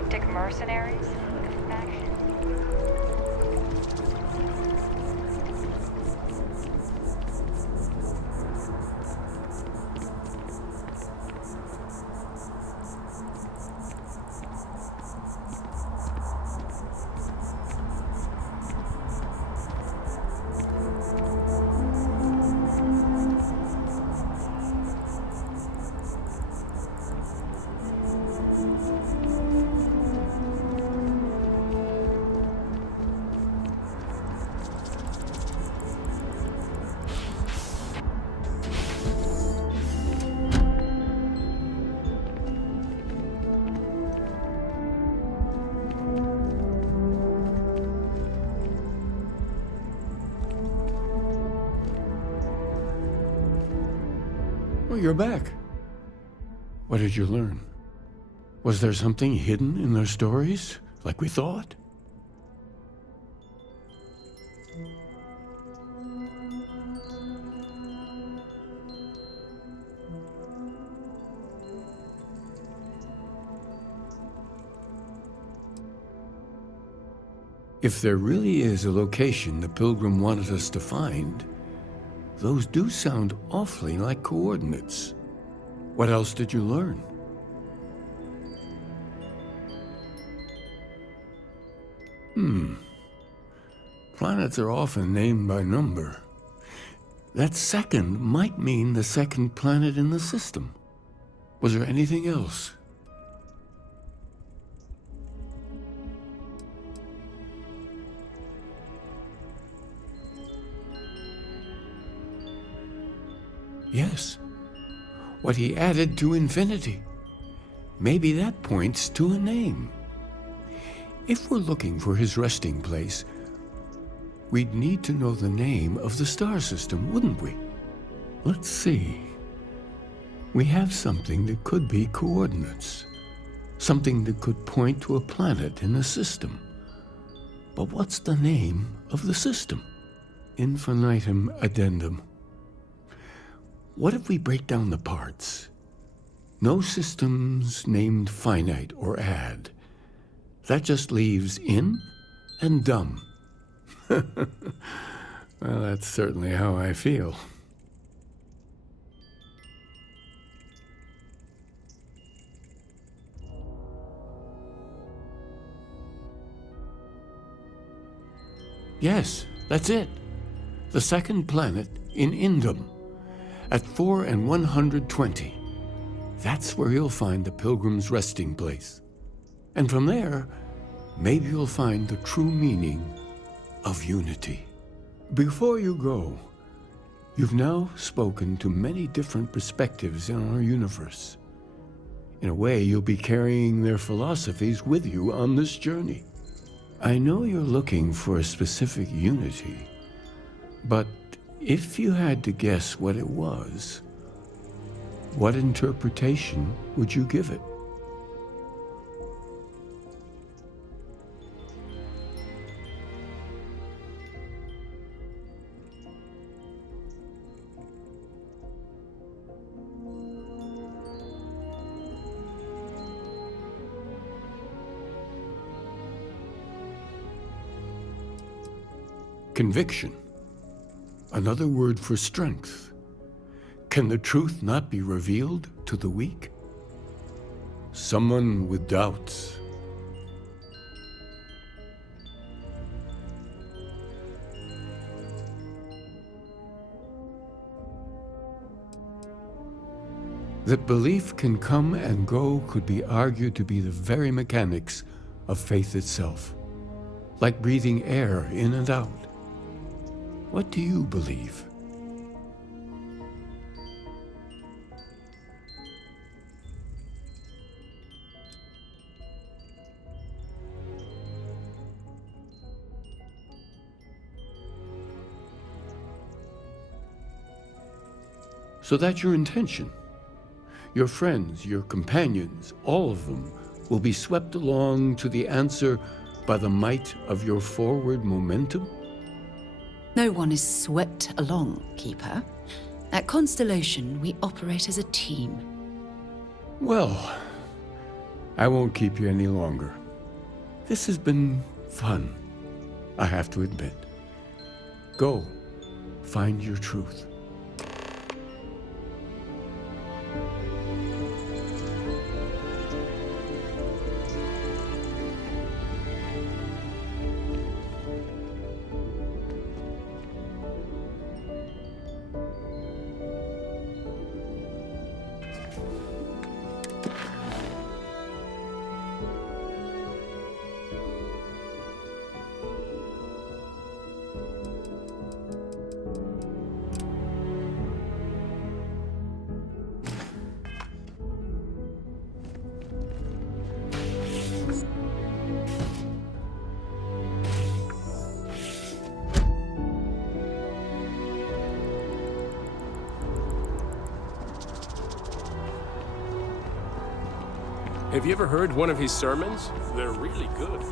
Eclectic mercenaries? The faction. Well, you're back. What did you learn? Was there something hidden in their stories, like we thought? If there really is a location the Pilgrim wanted us to find, those do sound awfully like coordinates. What else did you learn? Planets are often named by number. That second might mean the second planet in the system. Was there anything else? Yes. What he added to infinity. Maybe that points to a name. If we're looking for his resting place, we'd need to know the name of the star system, wouldn't we? Let's see. We have something that could be coordinates. Something that could point to a planet in the system. But what's the name of the system? Infinitum addendum. What if we break down the parts? No systems named finite or add. That just leaves in and dumb. Well, that's certainly how I feel. Yes, that's it. The second planet in Indum. At 4 and 120. That's where you'll find the Pilgrim's resting place. And from there, maybe you'll find the true meaning of unity. Before you go, you've now spoken to many different perspectives in our universe. In a way, you'll be carrying their philosophies with you on this journey. I know you're looking for a specific unity, but if you had to guess what it was, what interpretation would you give it? Conviction. Another word for strength. Can the truth not be revealed to the weak? Someone with doubts. That belief can come and go could be argued to be the very mechanics of faith itself, like breathing air in and out. What do you believe? So that's your intention. Your friends, your companions, all of them will be swept along to the answer by the might of your forward momentum? No one is swept along, Keeper. At Constellation, we operate as a team. Well, I won't keep you any longer. This has been fun, I have to admit. Go, find your truth. Have you ever heard one of his sermons? They're really good.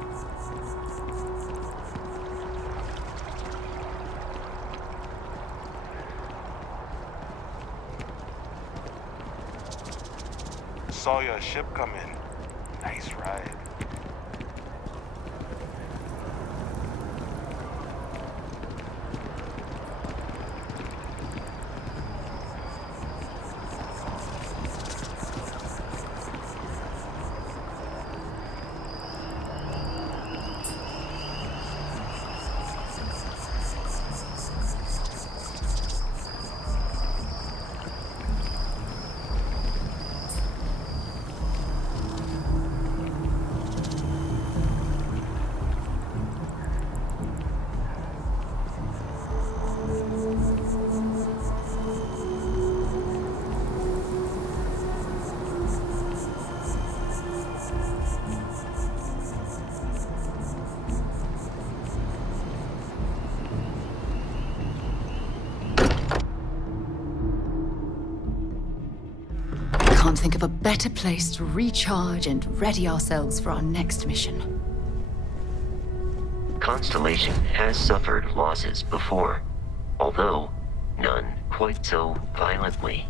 Saw your ship come in. Nice ride. Can't think of a better place to recharge and ready ourselves for our next mission. Constellation has suffered losses before, although none quite so violently.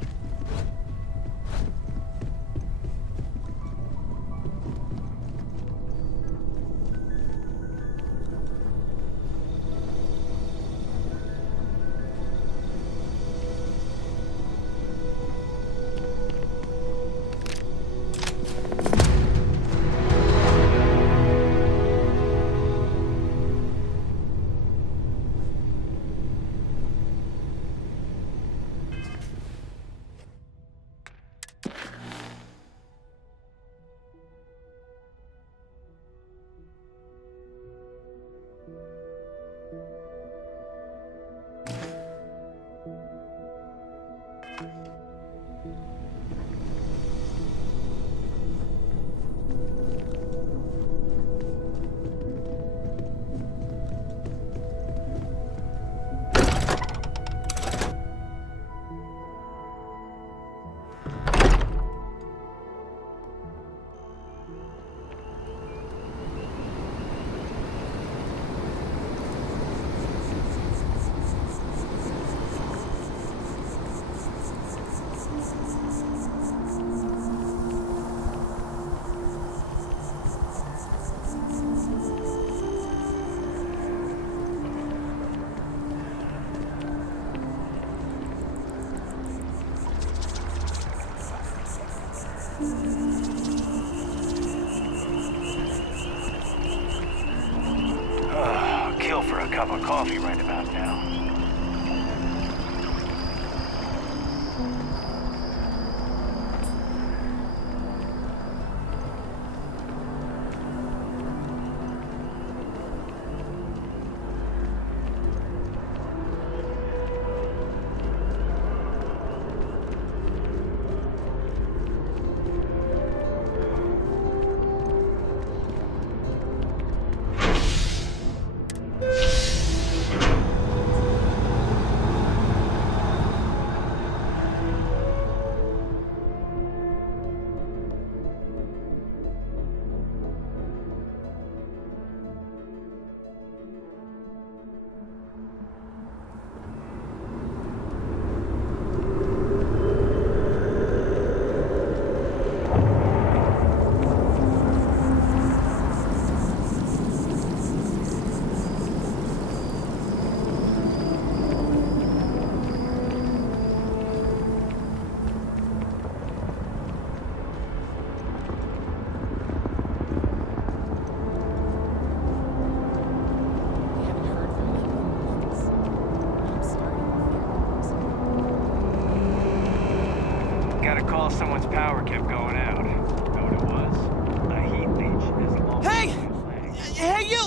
Kill for a cup of coffee right about now.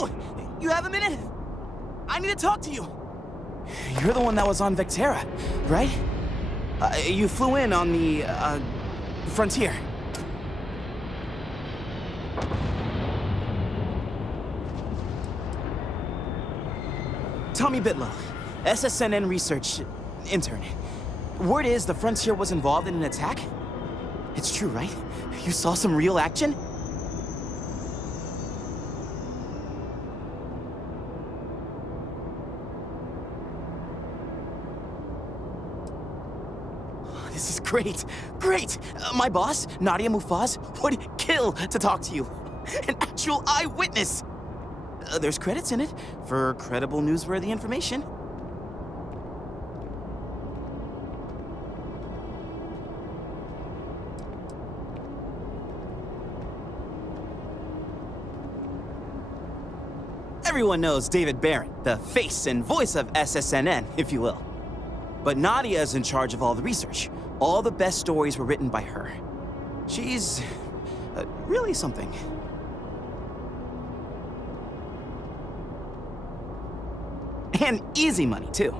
Bill! You have a minute? I need to talk to you. You're the one that was on Vectera, right? You flew in on the, Frontier. Tommy Bitlow, SSNN research intern. Word is the Frontier was involved in an attack? It's true, right? You saw some real action? This is great. Great! My boss, Nadia Mufaz, would kill to talk to you. An actual eyewitness! There's credits in it for credible, newsworthy information. Everyone knows David Barron, the face and voice of SSNN, if you will. But Nadia is in charge of all the research. All the best stories were written by her. She's really something. And easy money, too.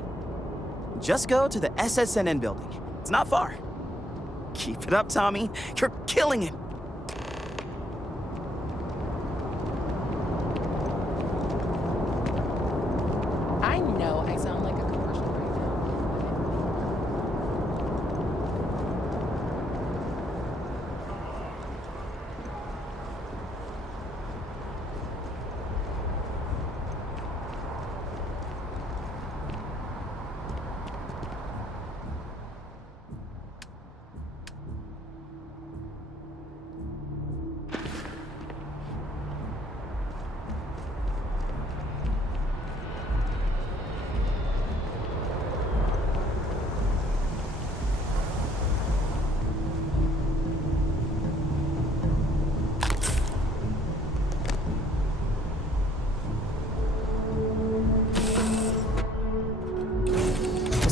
Just go to the SSNN building. It's not far. Keep it up, Tommy. You're killing it. I know I sound like a commercial right now.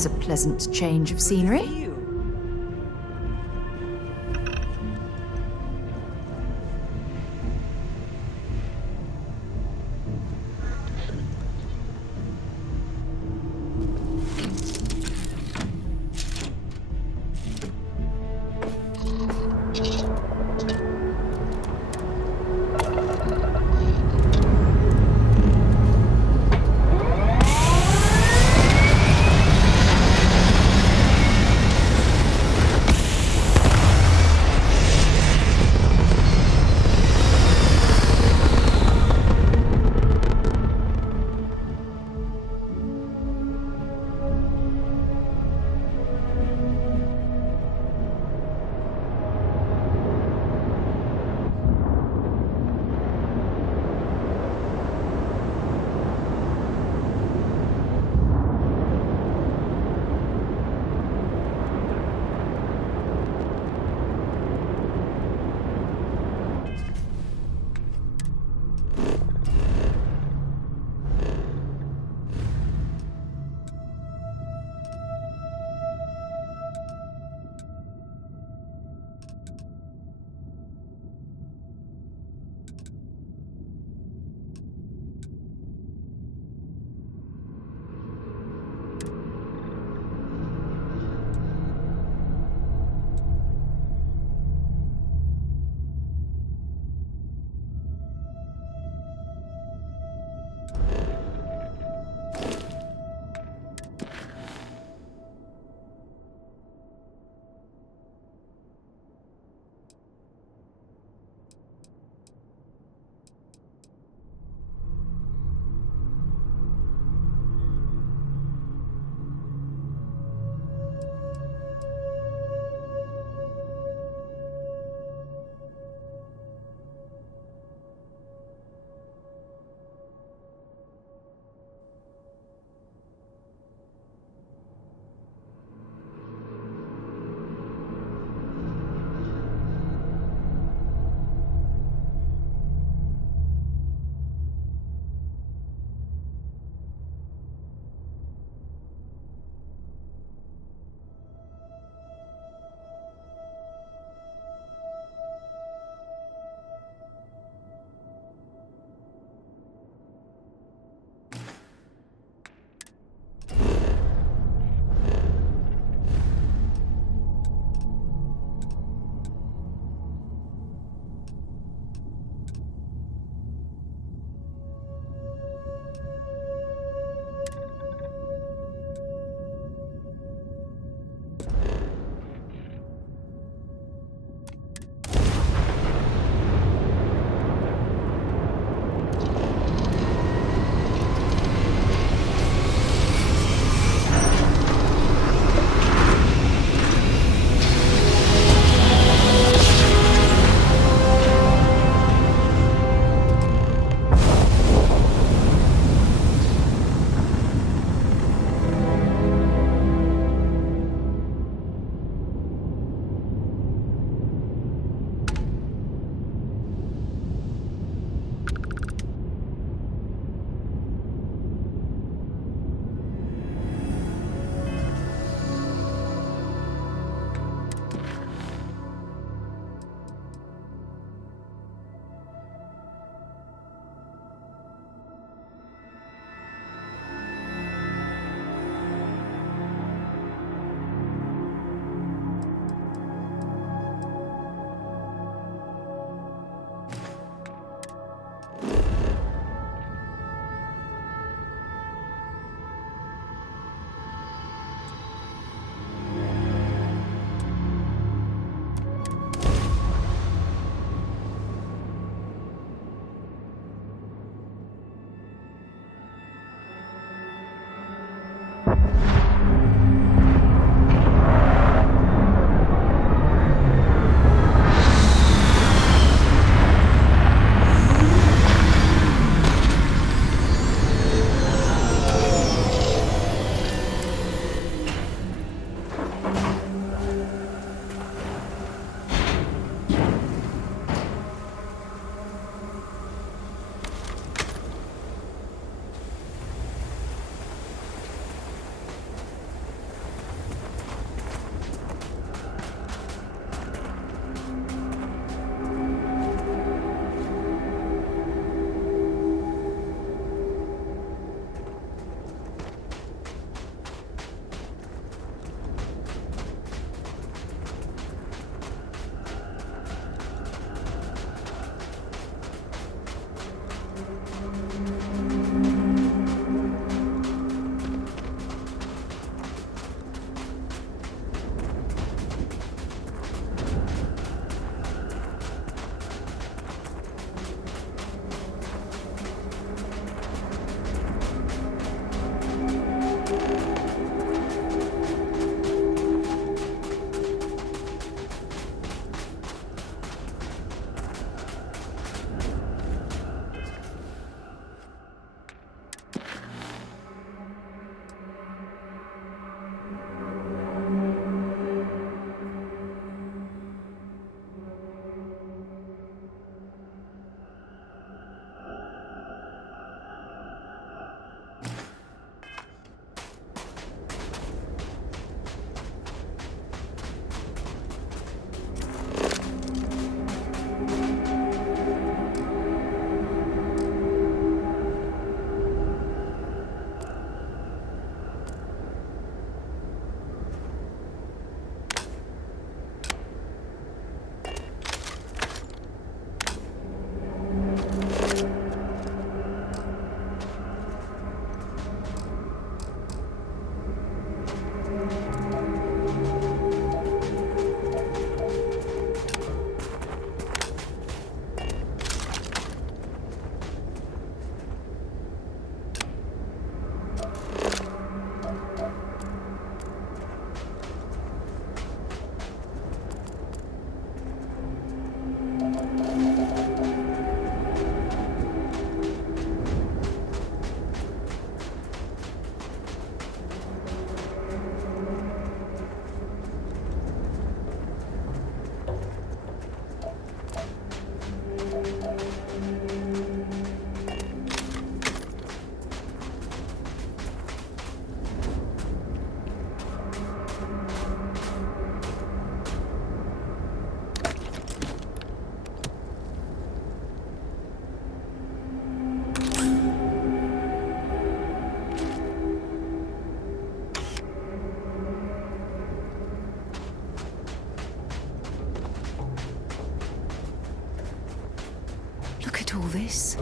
A pleasant change of scenery. voice.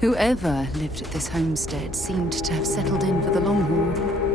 Whoever lived at this homestead seemed to have settled in for the long haul.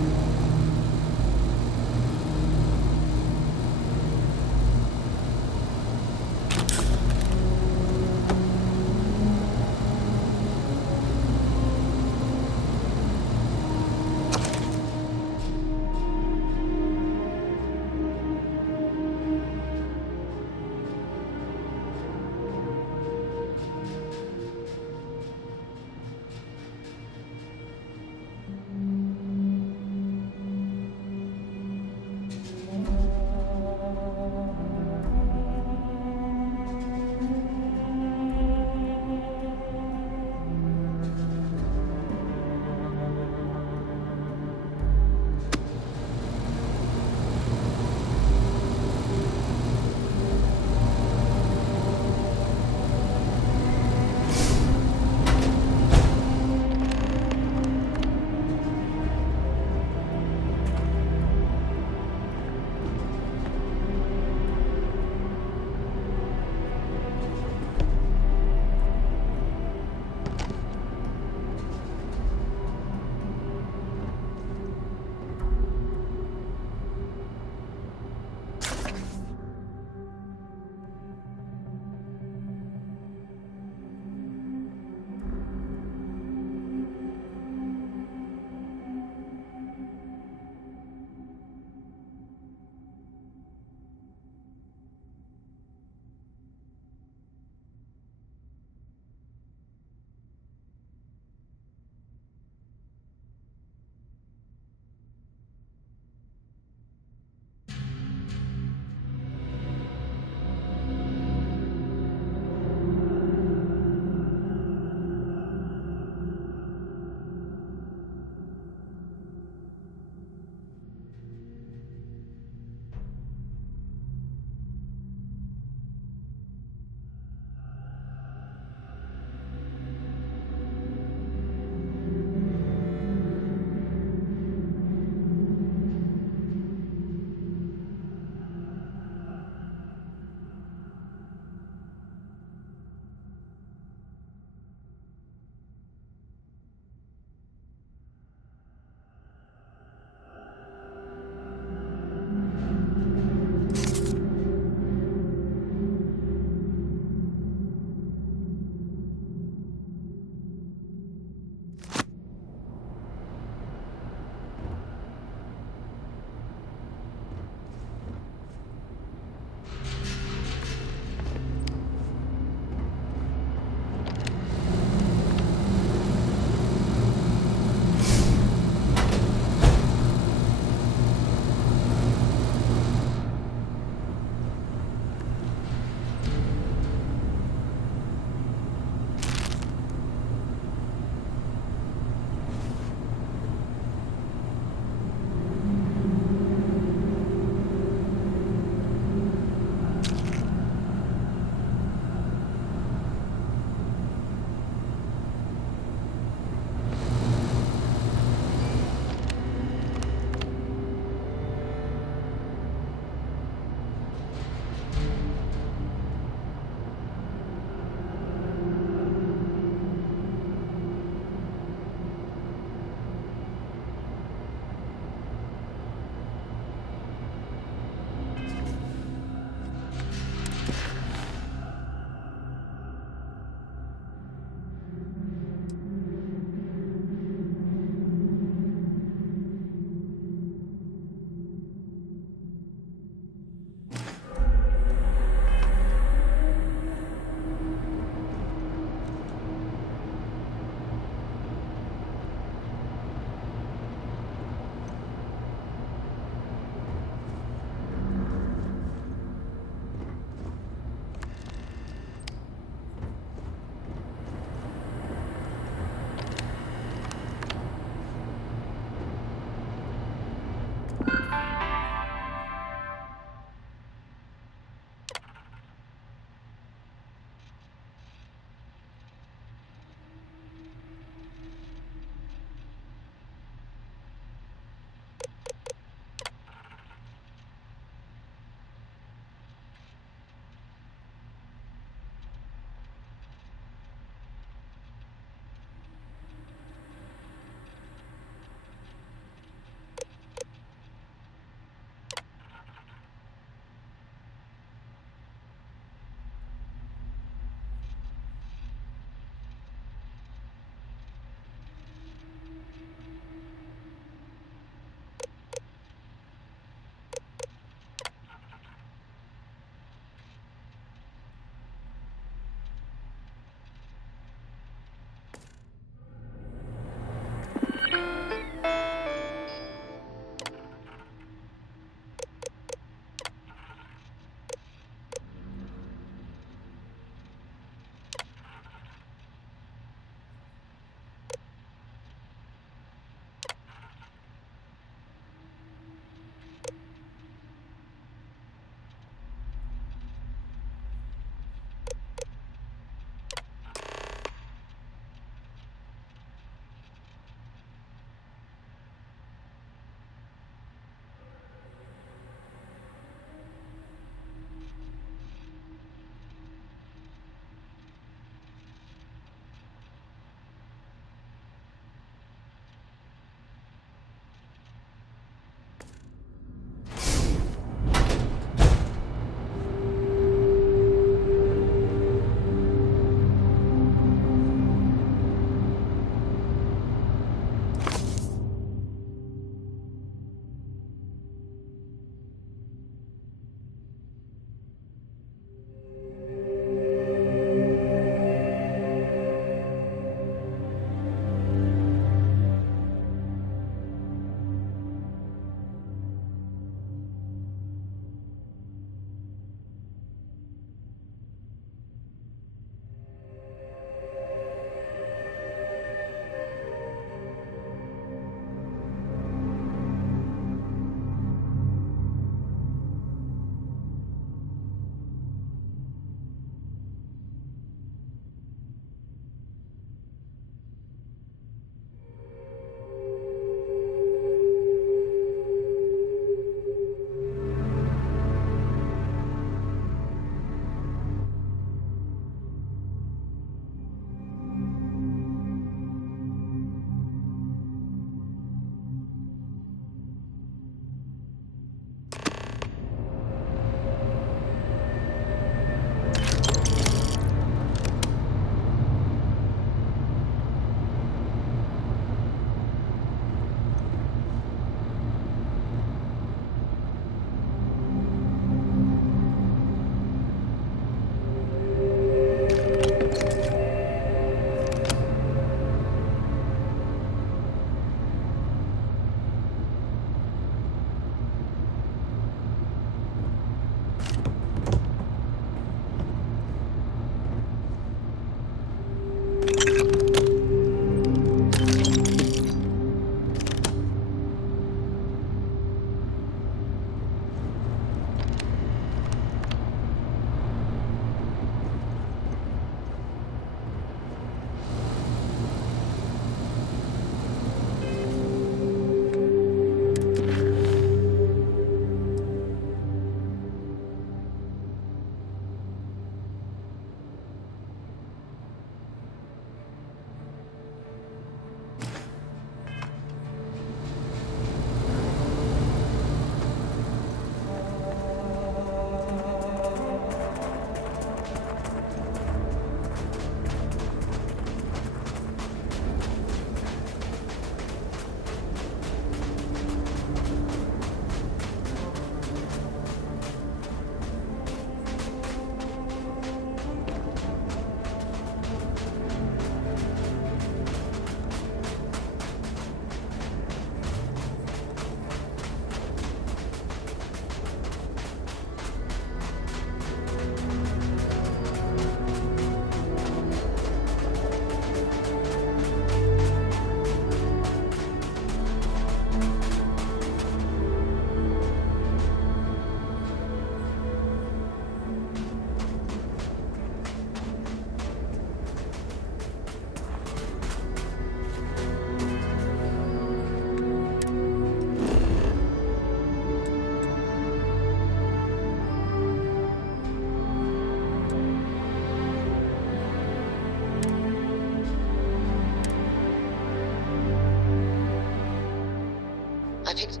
picked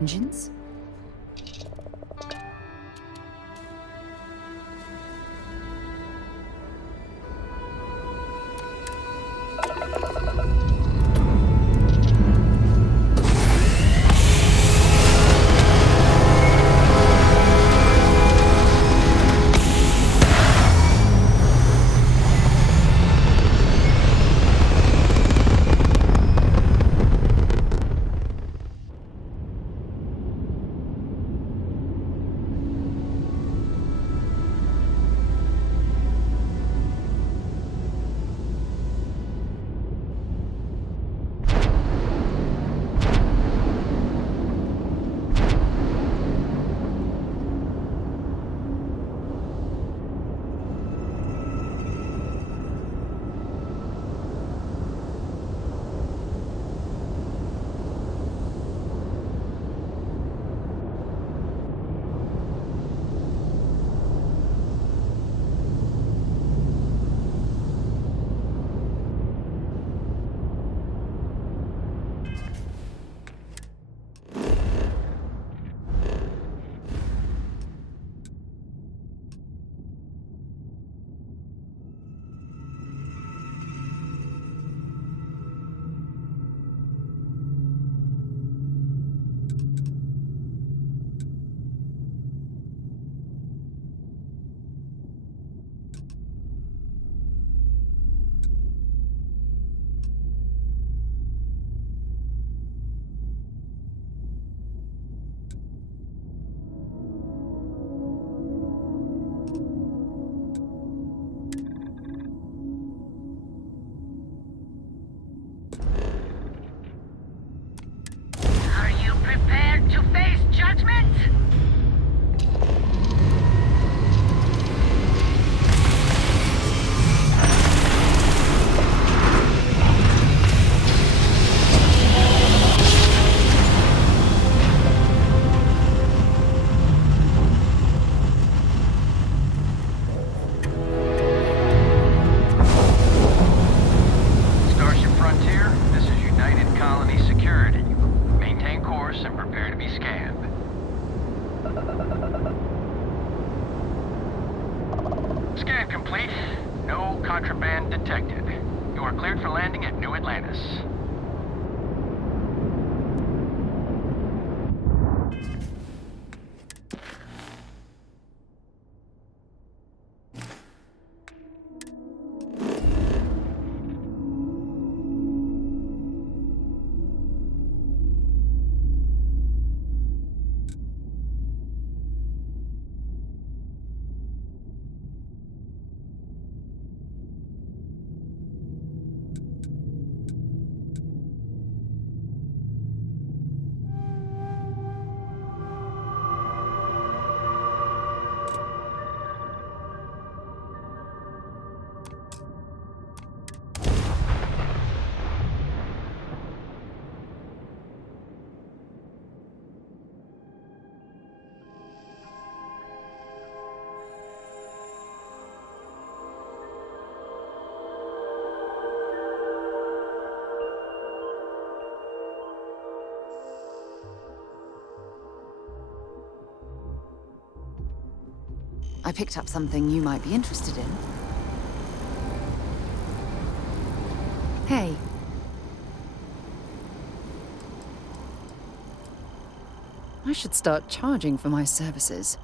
engines. Are you prepared to face judgment? Starship Frontier, this is United Colony Security. Maintain course and prepare to be scanned. Scan complete. No contraband detected. You are cleared for landing at New Atlantis. I picked up something you might be interested in. Hey. I should start charging for my services.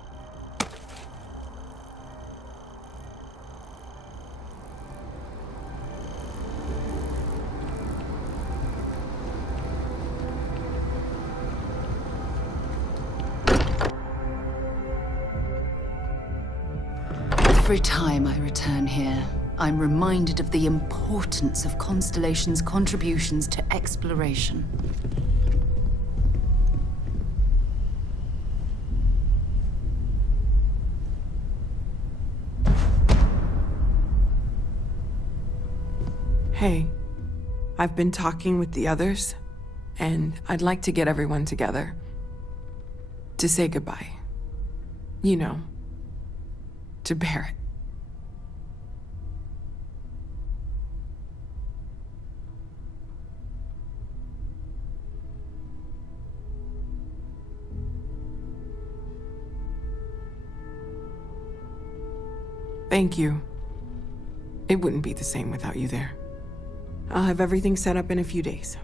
Every time I return here, I'm reminded of the importance of Constellation's contributions to exploration. Hey, I've been talking with the others, and I'd like to get everyone together to say goodbye. You know, to Barrett. Thank you. It wouldn't be the same without you there. I'll have everything set up in a few days.